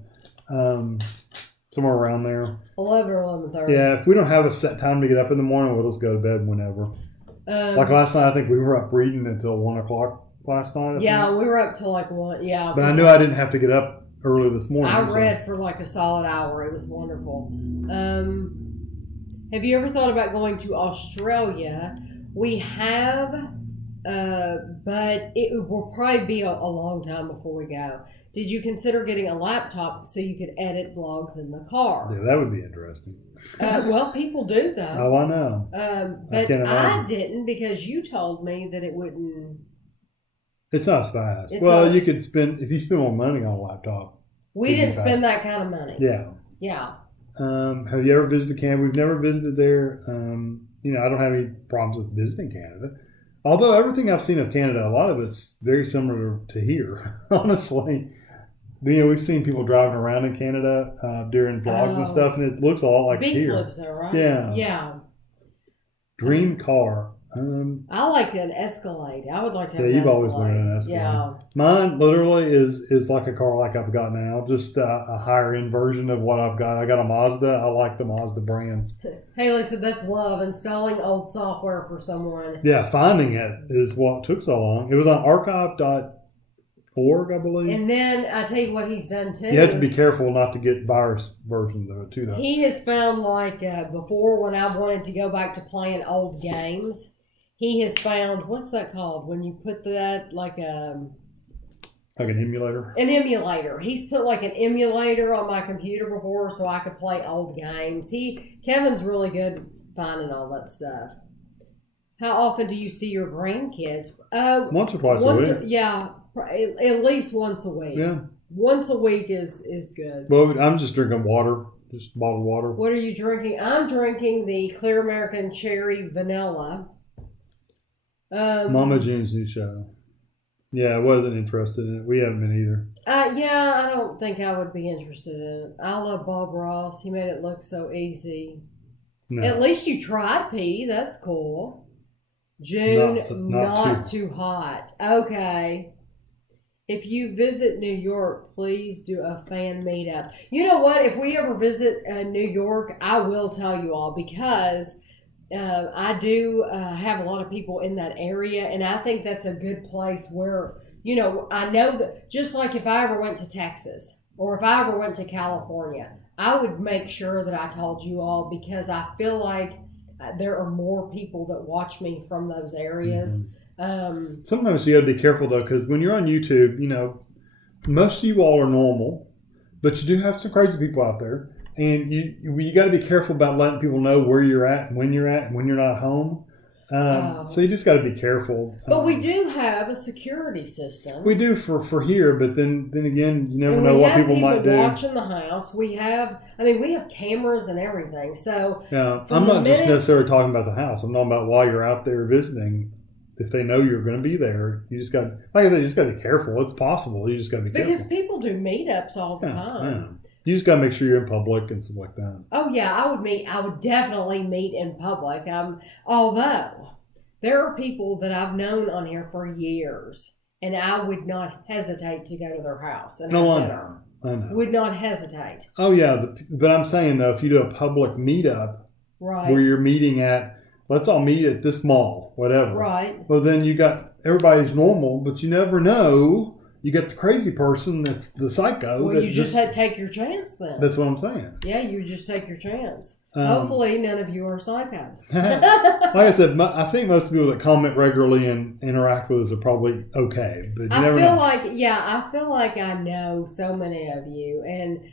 Somewhere around there. 11 or 11:30. Yeah, if we don't have a set time to get up in the morning, we'll just go to bed whenever. Like last night, I think we were up reading until 1 o'clock last night. Yeah, we were up till like 1. Yeah. But I knew I didn't have to get up early this morning. I read for like a solid hour. It was wonderful. Have you ever thought about going to Australia? We have, but it will probably be a long time before we go. Did you consider getting a laptop so you could edit vlogs in the car? Yeah, that would be interesting. Well, people do though. Oh, I know. But I didn't, because you told me that it wouldn't. It's not as fast. Well, you could if you spend more money on a laptop. We didn't spend that kind of money. Yeah. Yeah. Have you ever visited Canada? We've never visited there. I don't have any problems with visiting Canada. Although everything I've seen of Canada, a lot of it's very similar to here, honestly. We've seen people driving around in Canada during vlogs and stuff, and it looks a lot like Beef here. lives there, right? Yeah. Yeah. Dream car. I like an Escalade. I would like to have you've Escalade. always wanted an Escalade. Yeah. Mine literally is like a car like I've got now, just a higher end version of what I've got. I got a Mazda. I like the Mazda brands. Haley said that's love, installing old software for someone. Yeah, finding it is what took so long. It was on org, I believe. And then I tell you what he's done too. You have to be careful not to get virus versions of it too, though. He has found, like, before when I wanted to go back to playing old games, he has found, what's that called? When you put that, like an emulator? An emulator. He's put like an emulator on my computer before so I could play old games. Kevin's really good finding all that stuff. How often do you see your grandkids? Once or twice a week. Yeah, at least once a week. Yeah. Once a week is good. Well, I'm just drinking water, just bottled water. What are you drinking? I'm drinking the Clear American Cherry Vanilla. Mama June's new show. Yeah, I wasn't interested in it. We haven't been either. Yeah, I don't think I would be interested in it. I love Bob Ross. He made it look so easy. No. At least you tried, Petey. That's cool. June, not too hot. Okay. If you visit New York, please do a fan meetup. You know what? If we ever visit New York, I will tell you all because I do have a lot of people in that area, and I think that's a good place where, I know that just like if I ever went to Texas or if I ever went to California, I would make sure that I told you all because I feel like there are more people that watch me from those areas. Mm-hmm. Sometimes you got to be careful, though, because when you're on YouTube, most of you all are normal, but you do have some crazy people out there. And you got to be careful about letting people know where you're at and when you're not home. So you just got to be careful. But we do have a security system. We do for here, but then again, you never know what people might do. Watching the house, we have cameras and everything. So yeah, I'm not just necessarily talking about the house. I'm talking about while you're out there visiting. If they know you're going to be there, you just got, like I said, you just got to be careful. It's possible. You just got to be careful because people do meetups all the time. Yeah. You just got to make sure you're in public and stuff like that. Oh, yeah, I would definitely meet in public. Although there are people that I've known on here for years, and I would not hesitate to go to their house and have dinner. I know. Would not hesitate. Oh, yeah. But I'm saying, though, if you do a public meetup where you're meeting at, let's all meet at this mall, whatever. Right. Well, then you got everybody's normal, but you never know. You get the crazy person that's the psycho. Well, you just had to take your chance then. That's what I'm saying. Yeah, you just take your chance. Hopefully none of you are psychos. Like I said, I think most people that comment regularly and interact with us are probably okay. But I feel like I know so many of you. And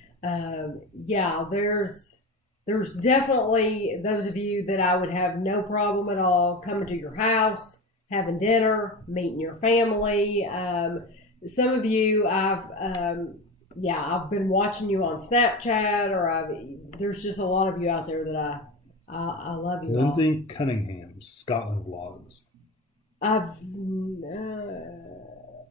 there's definitely those of you that I would have no problem at all coming to your house, having dinner, meeting your family. Some of you, I've been watching you on Snapchat, or there's just a lot of you out there that I love you. Lindsay Cunningham's Scotland vlogs. I've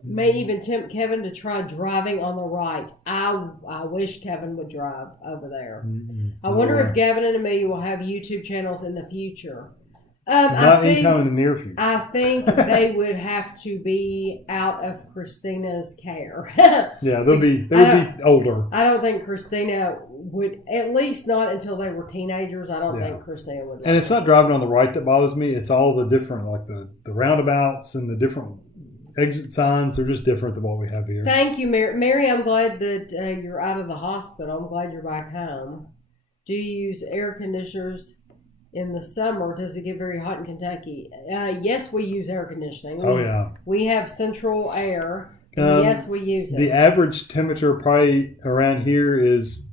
may even tempt Kevin to try driving on the right. I wish Kevin would drive over there. Mm-hmm. I wonder if Gavin and Amelia will have YouTube channels in the future. Not anytime in the near future. I think they would have to be out of Christina's care. Yeah, they would be older. I don't think Christina would, at least not until they were teenagers. I don't think Christina would. And it's not driving on the right that bothers me. It's all the different, like the roundabouts and the different exit signs. They're just different than what we have here. Thank you, Mary. Mary, I'm glad that you're out of the hospital. I'm glad you're back home. Do you use air conditioners in the summer? Does it get very hot in Kentucky? Yes, we use air conditioning. We have central air. Yes, we use it. The average temperature probably around here is,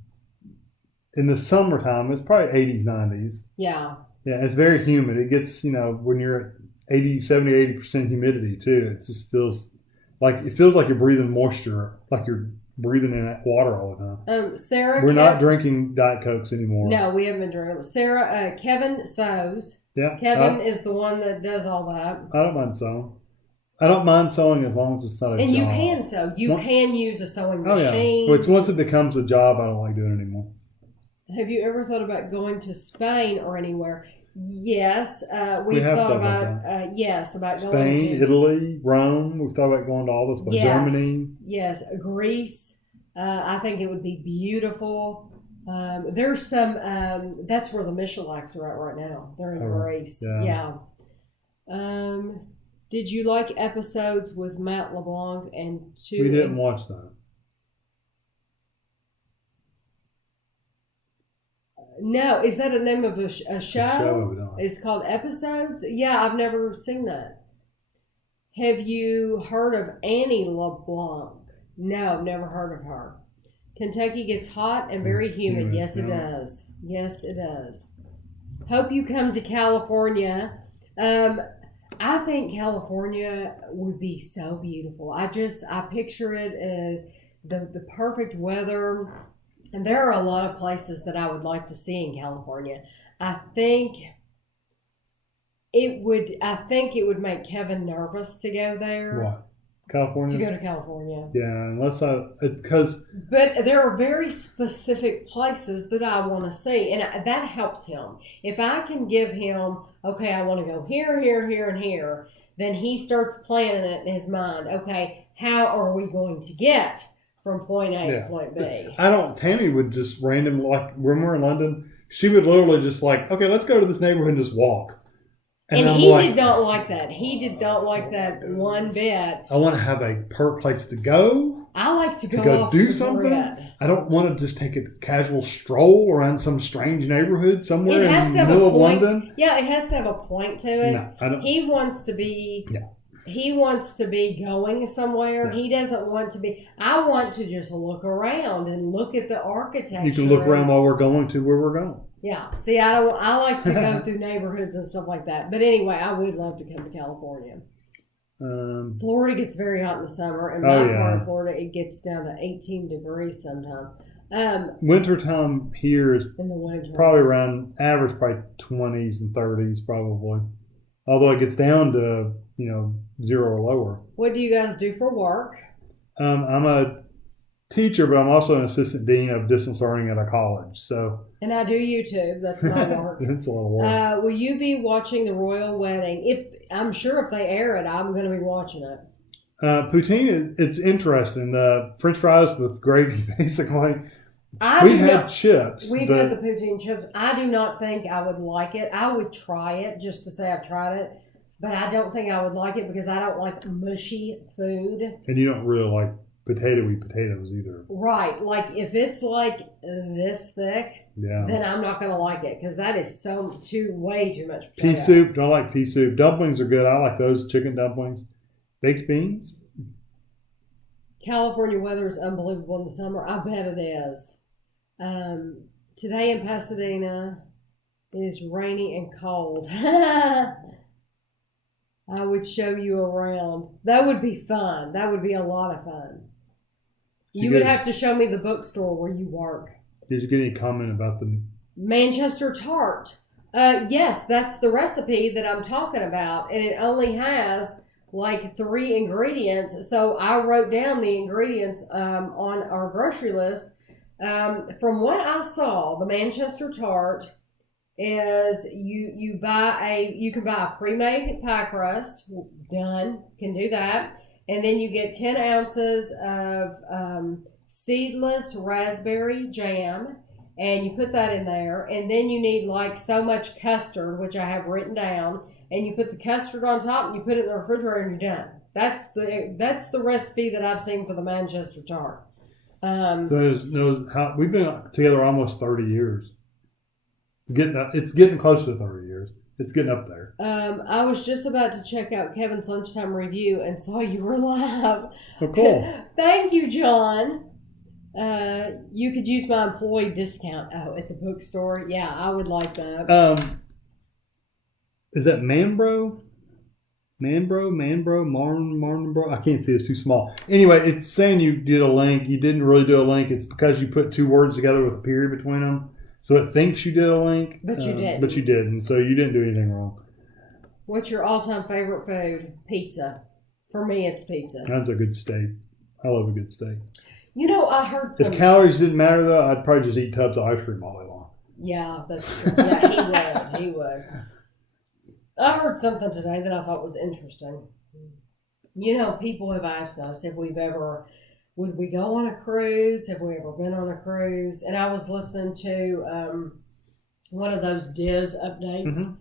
in the summertime, it's probably 80s, 90s. Yeah. Yeah, it's very humid. It gets, when you're at 70, 80% humidity too, it just feels like you're breathing moisture, like you're breathing in that water all the time. Sarah, we're not drinking Diet Cokes anymore. No, we haven't been drinking them. Sarah, Kevin sews. Yeah, Kevin is the one that does all that. I don't mind sewing. I don't mind sewing as long as it's not a job. And you can sew. You can use a sewing machine. Yeah. But once it becomes a job, I don't like doing it anymore. Have you ever thought about going to Spain or anywhere? Yes, we've thought about about Spain, going to Italy, Rome. We've thought about going to all this, but Germany. Yes, Greece. I think it would be beautiful. There's some. That's where the Michelacs are at right now. They're in Greece. Yeah. Did you like episodes with Matt LeBlanc and two? We didn't watch that. No, is that a name of a show? A show, no. It's called Episodes? Yeah, I've never seen that. Have you heard of Annie LeBlanc? No, never heard of her. Kentucky gets hot and very humid. Yes, it does. Yes, it does. Hope you come to California. I think California would be so beautiful. I picture it, the perfect weather. And there are a lot of places that I would like to see in California. I think it would make Kevin nervous to go there. What? California? To go to California. Yeah, But there are very specific places that I want to see, and that helps him. If I can give him, okay, I want to go here, here, here, and here, then he starts planning it in his mind. Okay, how are we going to get from point A to point B? Tami would just like when we're in London, she would literally just like, okay, let's go to this neighborhood and just walk. And he did not like that. He did not like that one bit. I want to have a place to go. I like to go do something. I don't want to just take a casual stroll around some strange neighborhood somewhere in the middle of London. Yeah, it has to have a point to it. No, I don't. He wants to be. Yeah. He wants to be going somewhere. Yeah. He doesn't want to be. I want to just look around and look at the architecture. You can look around while we're going to where we're going. Yeah. See, I like to go through neighborhoods and stuff like that. But anyway, I would love to come to California. Florida gets very hot in the summer. In my part of Florida, it gets down to 18 degrees sometimes. Wintertime here is in the winter probably around average, probably 20s and 30s probably. Although it gets down to 0 or lower. What do you guys do for work? I'm a teacher, but I'm also an assistant dean of distance learning at a college. And I do YouTube. That's my work. It's a lot of work. Will you be watching the royal wedding? I'm sure if they air it, I'm going to be watching it. Poutine, it's interesting. The French fries with gravy, basically. We've had chips. We've had the poutine chips. I do not think I would like it. I would try it just to say I've tried it. But I don't think I would like it because I don't like mushy food. And you don't really like potatoey potatoes either. Right. Like if it's like this thick, then I'm not going to like it because that is way too much potato. Pea soup. Don't like pea soup. Dumplings are good. I like those chicken dumplings. Baked beans. California weather is unbelievable in the summer. I bet it is. Today in Pasadena is rainy and cold. I would show you around. That would be fun. That would be a lot of fun. You would have to show me the bookstore where you work. Did you get any comment about the Manchester tart? Yes, that's the recipe that I'm talking about. And it only has like 3 ingredients. So I wrote down the ingredients on our grocery list. From what I saw, the Manchester tart is you can buy a pre-made pie crust. Dunn can do that, and then you get 10 ounces of seedless raspberry jam, and you put that in there, and then you need like so much custard, which I have written down, and you put the custard on top, and you put it in the refrigerator, and you're done. That's the recipe that I've seen for the Manchester tart. We've been together almost 30 years. It's getting close to 30 years. It's getting up there. I was just about to check out Kevin's lunchtime review and saw you were live. Oh, cool. Thank you, John. You could use my employee discount. Oh, at the bookstore? Yeah, I would like that. Is that Manbro? Marnbro? I can't see. It's too small. Anyway, it's saying you did a link. You didn't really do a link. It's because you put 2 words together with a period between them. So it thinks you did a link. But you didn't. But you didn't. So you didn't do anything wrong. What's your all-time favorite food? Pizza. For me, it's pizza. That's a good steak. I love a good steak. I heard some... If calories didn't matter, though, I'd probably just eat tubs of ice cream all day long. Yeah, that's true. Yeah, he would. I heard something today that I thought was interesting. People have asked us if would we go on a cruise? Have we ever been on a cruise? And I was listening to one of those Diz updates. Mm-hmm.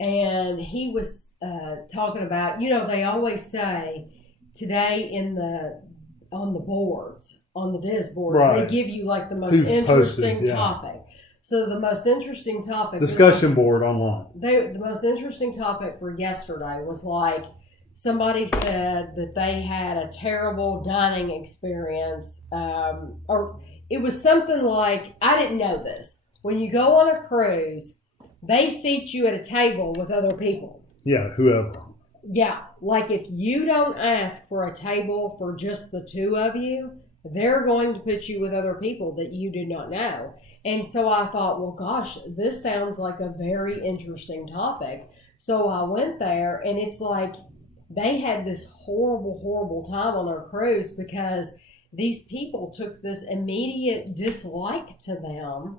and he was talking about, they always say today on the boards, on the Diz boards, Right. they give you like the most Who interesting posted, yeah. topic. So the most interesting topic Discussion board online. the most interesting topic for yesterday was like somebody said that they had a terrible dining experience, or it was something like, I didn't know this. When you go on a cruise, they seat you at a table with other people. Yeah, whoever. Yeah, like if you don't ask for a table for just the two of you, they're going to put you with other people that you do not know. And so I thought, well, gosh, this sounds like a very interesting topic. So I went there, and it's like they had this horrible, horrible time on their cruise because these people took this immediate dislike to them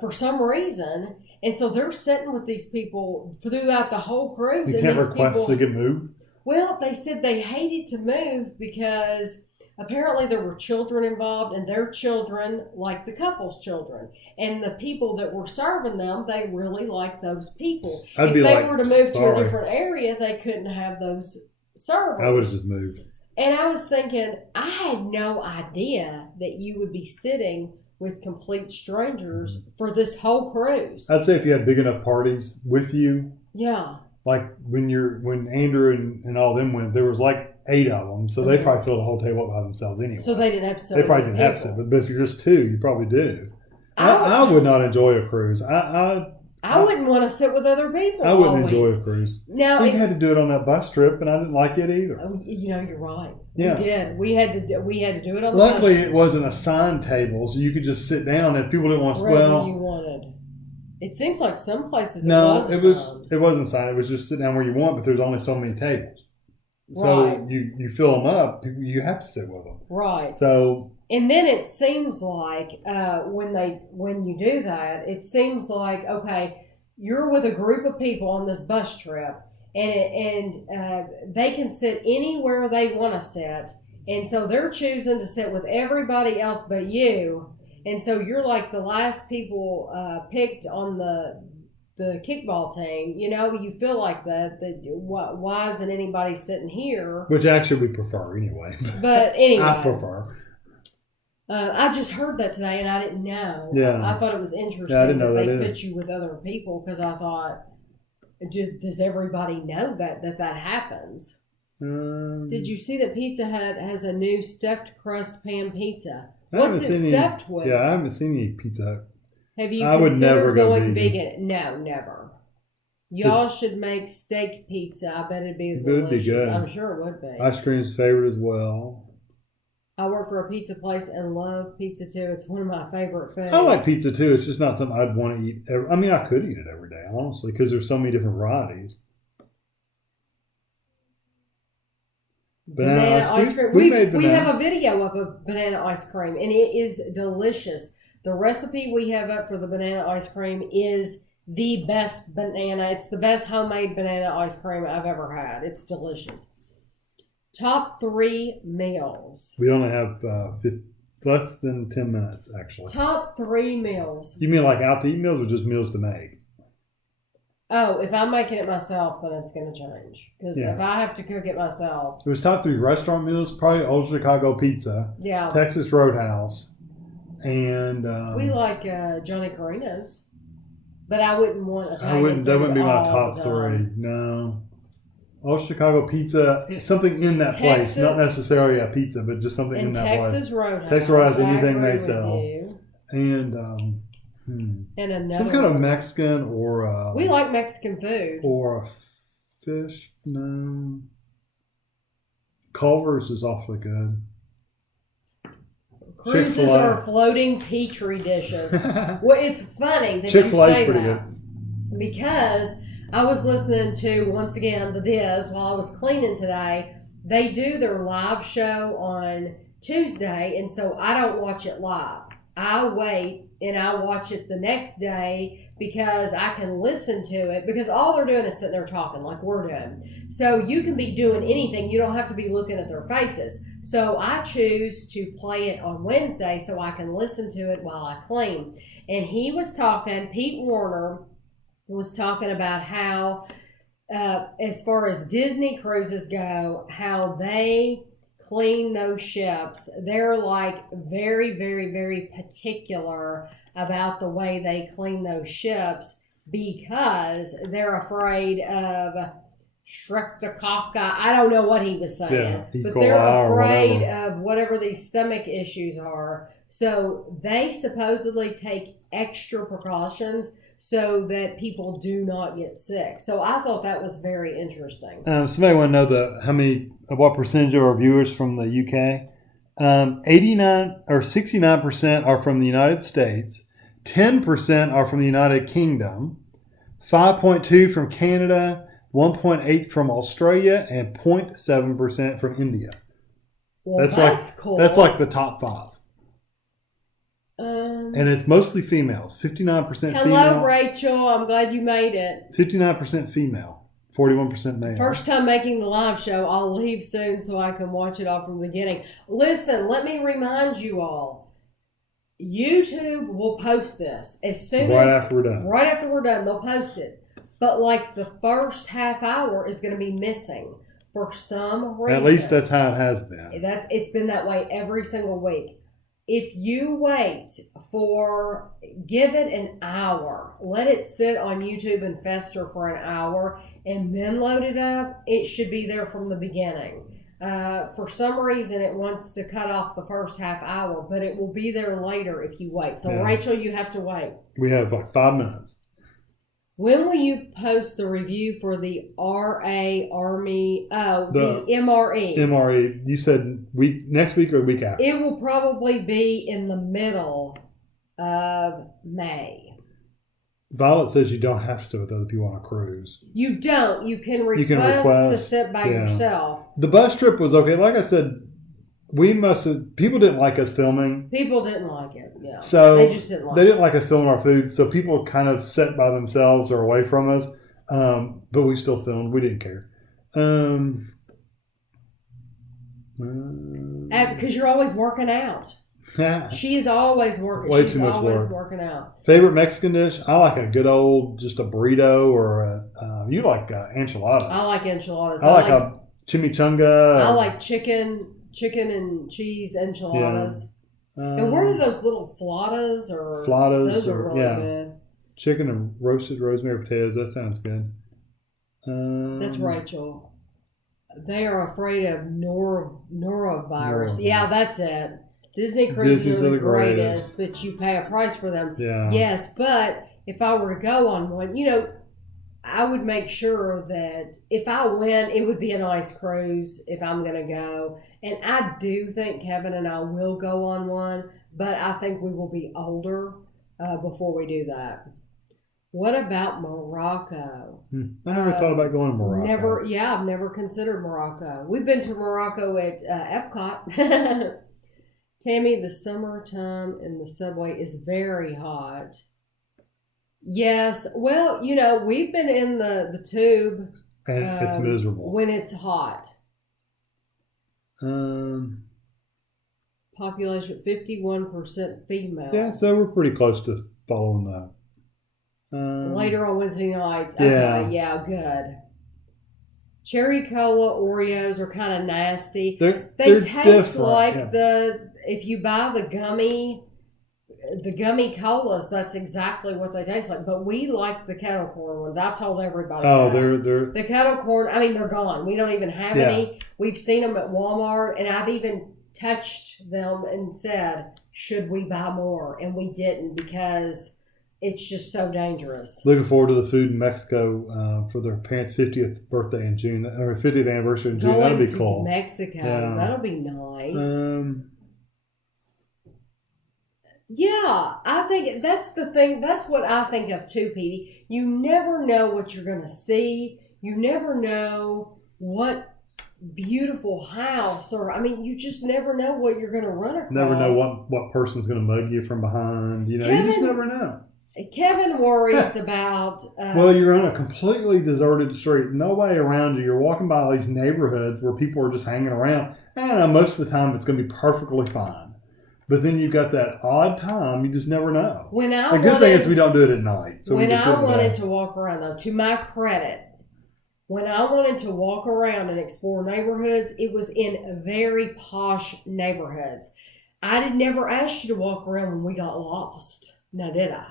for some reason. And so they're sitting with these people throughout the whole cruise. You and can't these request people, to get moved? well, they said they hated to move because apparently there were children involved, and their children like the couple's children. And the people that were serving them, they really liked those people. I'd If be they like, were to move to sorry. a different area, they couldn't have those servers. I would have just moved. And I was thinking, I had no idea that you would be sitting with complete strangers for this whole cruise. I'd say if you had big enough parties with you, Yeah. like when Andrew and all them went, there was like 8 of them, so they probably filled the whole table up by themselves anyway. So they didn't have to. They probably didn't have to, but if you're just 2, you probably do. I would not enjoy a cruise. I wouldn't want to sit with other people. I wouldn't enjoy a cruise. Now We had to do it on that bus trip, and I didn't like it either. you're right. Yeah. We did. We had to do it on the Luckily, bus it wasn't a assigned table, so you could just sit down. If people didn't want to, wherever you wanted. It seems like some places it wasn't. it wasn't assigned. It was just sit down where you want, but there's only so many tables. So Right. you fill them up. You have to sit with them. Right. So And then it seems like when you do that, it seems like, okay, you're with a group of people on this bus trip, and they can sit anywhere they want to sit, and so they're choosing to sit with everybody else but you, and so you're like the last people picked on the kickball team. You feel like that why isn't anybody sitting here? which actually we prefer anyway. But anyway, I prefer. I just heard that today, and I didn't know. Yeah. I thought it was interesting Yeah, I didn't know that they that either. put you with other people, because I thought, does everybody know that happens? Did you see that Pizza Hut has a new stuffed crust pan pizza? What's it stuffed with? Yeah, I haven't seen any Pizza Hut. Have you I would considered never go going vegan. No, never. Y'all should make steak pizza. I bet it'd be It would delicious. be good. I'm sure it would be. Ice cream's favorite as well. I work for a pizza place and love pizza too. It's one of my favorite foods. I like pizza too. It's just not something I'd want to eat. I mean, I could eat it every day, honestly, because there's so many different varieties. Banana ice cream. We We have a video up of banana ice cream, and it is delicious. The recipe we have up for the banana ice cream is the best banana. It's the best homemade banana ice cream I've ever had. It's delicious. Top 3 meals. We only have less than 10 minutes, actually. Top 3 meals. You mean like out to eat meals or just meals to make? Oh, if I'm making it myself, then it's going to change. Because Yeah. if I have to cook it myself, It was top 3 restaurant meals, probably Old Chicago Pizza, yeah. Texas Roadhouse, and We like Johnny Carino's. But I wouldn't want Italian that wouldn't food be my all top the 3. time. No. Old Chicago Pizza, something in that place, Texas- not necessarily a pizza, but just something in And that Texas place. Roadhouse. Texas Roadhouse, I anything agree they with sell. you. And And another some kind of one. Mexican or We like Mexican food. or a fish. No, Culver's is awfully good. Cruises Chick-fil-A. are floating petri dishes. Well, it's funny that Chick-fil-A you is say pretty that. Because I was listening to, once again, the Diz while I was cleaning today. They do their live show on Tuesday, and so I don't watch it live. I wait and I watch it the next day because I can listen to it, because all they're doing is sitting there talking like we're doing. So you can be doing anything. You don't have to be looking at their faces. So I choose to play it on Wednesday so I can listen to it while I clean. And he was talking, Pete Warner was talking about how, as far as Disney cruises go, how they clean those ships. They're like very, very, very particular about the way they clean those ships because they're afraid of streptococci. I don't know what he was saying, but they're afraid of whatever these stomach issues are. So they supposedly take extra precautions so that people do not get sick. So I thought that was very interesting. Somebody want to know what percentage of our viewers from the UK? 69% are from the United States. 10% are from the United Kingdom. 5.2 from Canada. 1.8 from Australia and 0.7% from India. Well, that's cool. That's like the top 5. And it's mostly females. 59% female. Hello, Rachel. I'm glad you made it. 59% female. 41% male. First time making the live show. I'll leave soon so I can watch it all from the beginning. Listen, let me remind you all. YouTube will post this as soon right after we're done. They'll post it. But like the first half hour is going to be missing for some reason. At least that's how it has been. It's been that way every single week. If you give it an hour, let it sit on YouTube and fester for an hour, and then load it up, it should be there from the beginning. For some reason, it wants to cut off the first half hour, but it will be there later if you wait. So, Rachel, you have to wait. We have like 5 minutes. When will you post the review for the Army? The MRE. MRE. You said next week or the week after? It will probably be in the middle of May. Violet says you don't have to sit with other people on a cruise. You don't. You can request to sit by yourself. The bus trip was okay. Like I said, people didn't like us filming. People didn't like it, yeah. So they just didn't like They didn't like us filming our food, so people kind of sat by themselves or away from us. But we still filmed. We didn't care. Because you're always working out. She is always working. Way too much work. She's always working out. Favorite Mexican dish? I like a good old, just a burrito or you like enchiladas. I like enchiladas. I like a chimichanga. I like chicken and cheese enchiladas. Yeah. And what are those little flautas or flautas? Those are really good. Chicken and roasted rosemary potatoes. That sounds good. That's Rachel. They are afraid of norovirus. Yeah, that's it. Disney cruises are the greatest, but you pay a price for them. Yeah. Yes, but if I were to go on one, I would make sure that if I win, it would be a nice cruise if I'm going to go. And I do think Kevin and I will go on one, but I think we will be older before we do that. What about Morocco? I never thought about going to Morocco. I've never considered Morocco. We've been to Morocco at Epcot. Tami, the summertime in the subway is very hot. Yes. Well, we've been in the tube. And it's miserable. When it's hot. Population 51% female. Yeah, so we're pretty close to following that. Later on Wednesday nights. Okay, yeah, good. Cherry cola Oreos are kind of nasty. They taste different. Like if you buy the gummy colas, that's exactly what they taste like. But we like the kettle corn ones. I've told everybody. Oh, they're the kettle corn. I mean, they're gone. We don't even have any. We've seen them at Walmart, and I've even touched them and said, "Should we buy more?" And we didn't because it's just so dangerous. Looking forward to the food in Mexico for their parents' 50th birthday in June, or 50th anniversary in June. That'll be cool. Mexico. Yeah. That'll be nice. I think that's the thing. That's what I think of too, Petey. You never know what you're going to see. You never know what beautiful house you just never know what you're going to run across. Never know what person's going to mug you from behind. You just never know. Kevin worries about... well, you're on a completely deserted street. Nobody around you. You're walking by these neighborhoods where people are just hanging around. And most of the time, it's going to be perfectly fine. But then you've got that odd time. You just never know. The good thing is we don't do it at night. So when I wanted to walk around, though, to my credit, when I wanted to walk around and explore neighborhoods, it was in very posh neighborhoods. I did never ask you to walk around when we got lost. Now, did I?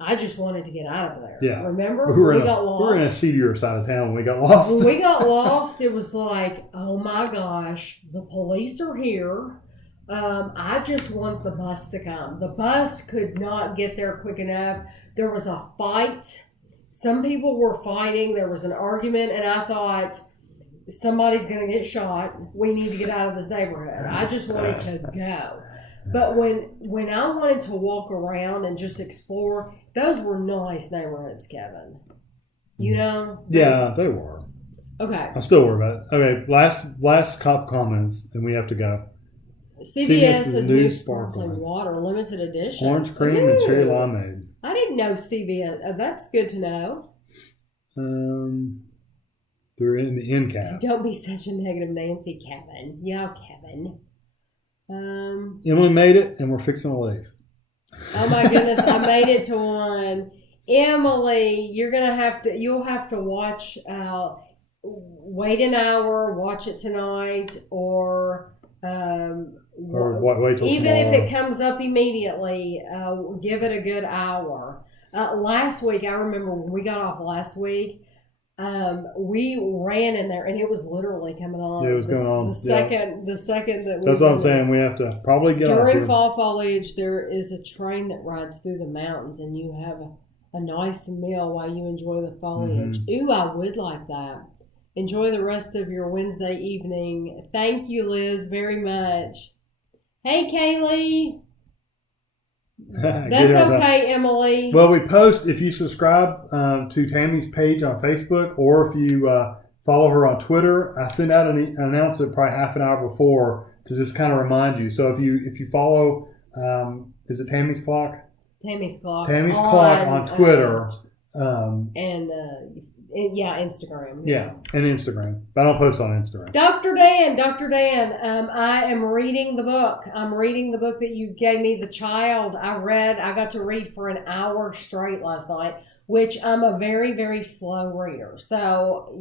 I just wanted to get out of there. Yeah. Remember? We got lost. We were in a seedier side of town when we got lost. When we got lost, it was like, oh my gosh, the police are here. I just want the bus to come. The bus could not get there quick enough. There was a fight. Some people were fighting. There was an argument, and I thought, somebody's going to get shot. We need to get out of this neighborhood. I just wanted to go. But when I wanted to walk around and just explore, those were nice neighborhoods, Kevin. You know? Yeah, they were. Okay. I still worry about it. Okay, last cop comments, and we have to go. CVS has new sparkling water, limited edition. Orange cream and cherry limeade. I didn't know CVS. That's good to know. They're in the end cap. Don't be such a negative Nancy, Kevin. Yeah, Kevin. Emily made it, and we're fixing to leave. Oh my goodness, I made it to one. Emily, you'll have to watch. Wait an hour, watch it tonight, or wait till even tomorrow. if it comes up immediately, give it a good hour. Last week, I remember when we got off last week, we ran in there and it was literally coming on. Yeah, it was going on. The second that we That's what I'm saying. We have to probably get during fall foliage. There is a train that rides through the mountains, and you have a nice meal while you enjoy the foliage. Ooh, I would like that. Enjoy the rest of your Wednesday evening. Thank you, Liz, very much. Hey, Kaylee. That's okay, Emily. Well, we post, if you subscribe to Tammy's page on Facebook, or if you follow her on Twitter, I send out an announcement probably half an hour before to just kind of remind you. So if you follow, is it Tammy's Clock? Tammy's Clock on Twitter. Yeah, Instagram. Yeah, and Instagram. But I don't post on Instagram. Dr. Dan, I am reading the book. I'm reading the book that you gave me, The Child. I got to read for an hour straight last night, which I'm a very, very slow reader. So,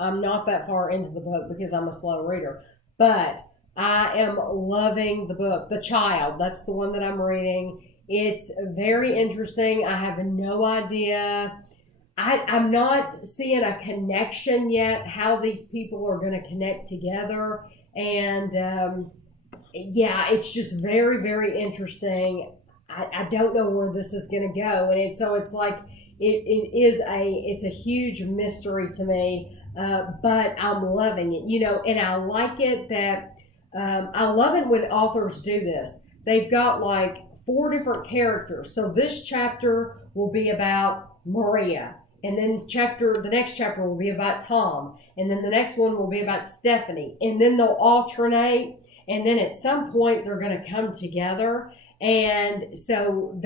I'm not that far into the book because I'm a slow reader. But I am loving the book, The Child. That's the one that I'm reading. It's very interesting. I have no idea. I'm not seeing a connection yet, how these people are going to connect together. And, it's just very, very interesting. I don't know where this is going to go. And it's like, it's a huge mystery to me, but I'm loving it, and I like it that, I love it when authors do this. They've got like 4 different characters. So this chapter will be about Maria. And then the next chapter will be about Tom. And then the next one will be about Stephanie. And then they'll alternate. And then at some point they're going to come together. And so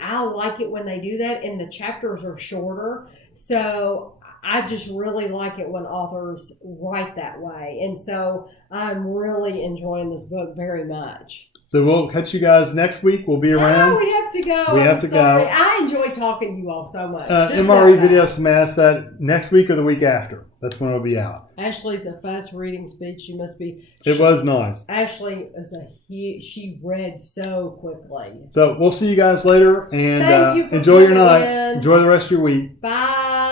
I like it when they do that. And the chapters are shorter. So I just really like it when authors write that way. And so I'm really enjoying this book very much. So we'll catch you guys next week. We'll be around. Oh, we have to go. We have to go. I enjoy talking to you all so much. MRE video smash that next week or the week after. That's when it'll be out. Ashley's a fast reading speed. She must be. It was nice. Ashley is she read so quickly. So we'll see you guys later, and Thank you for enjoy your night. In. Enjoy the rest of your week. Bye.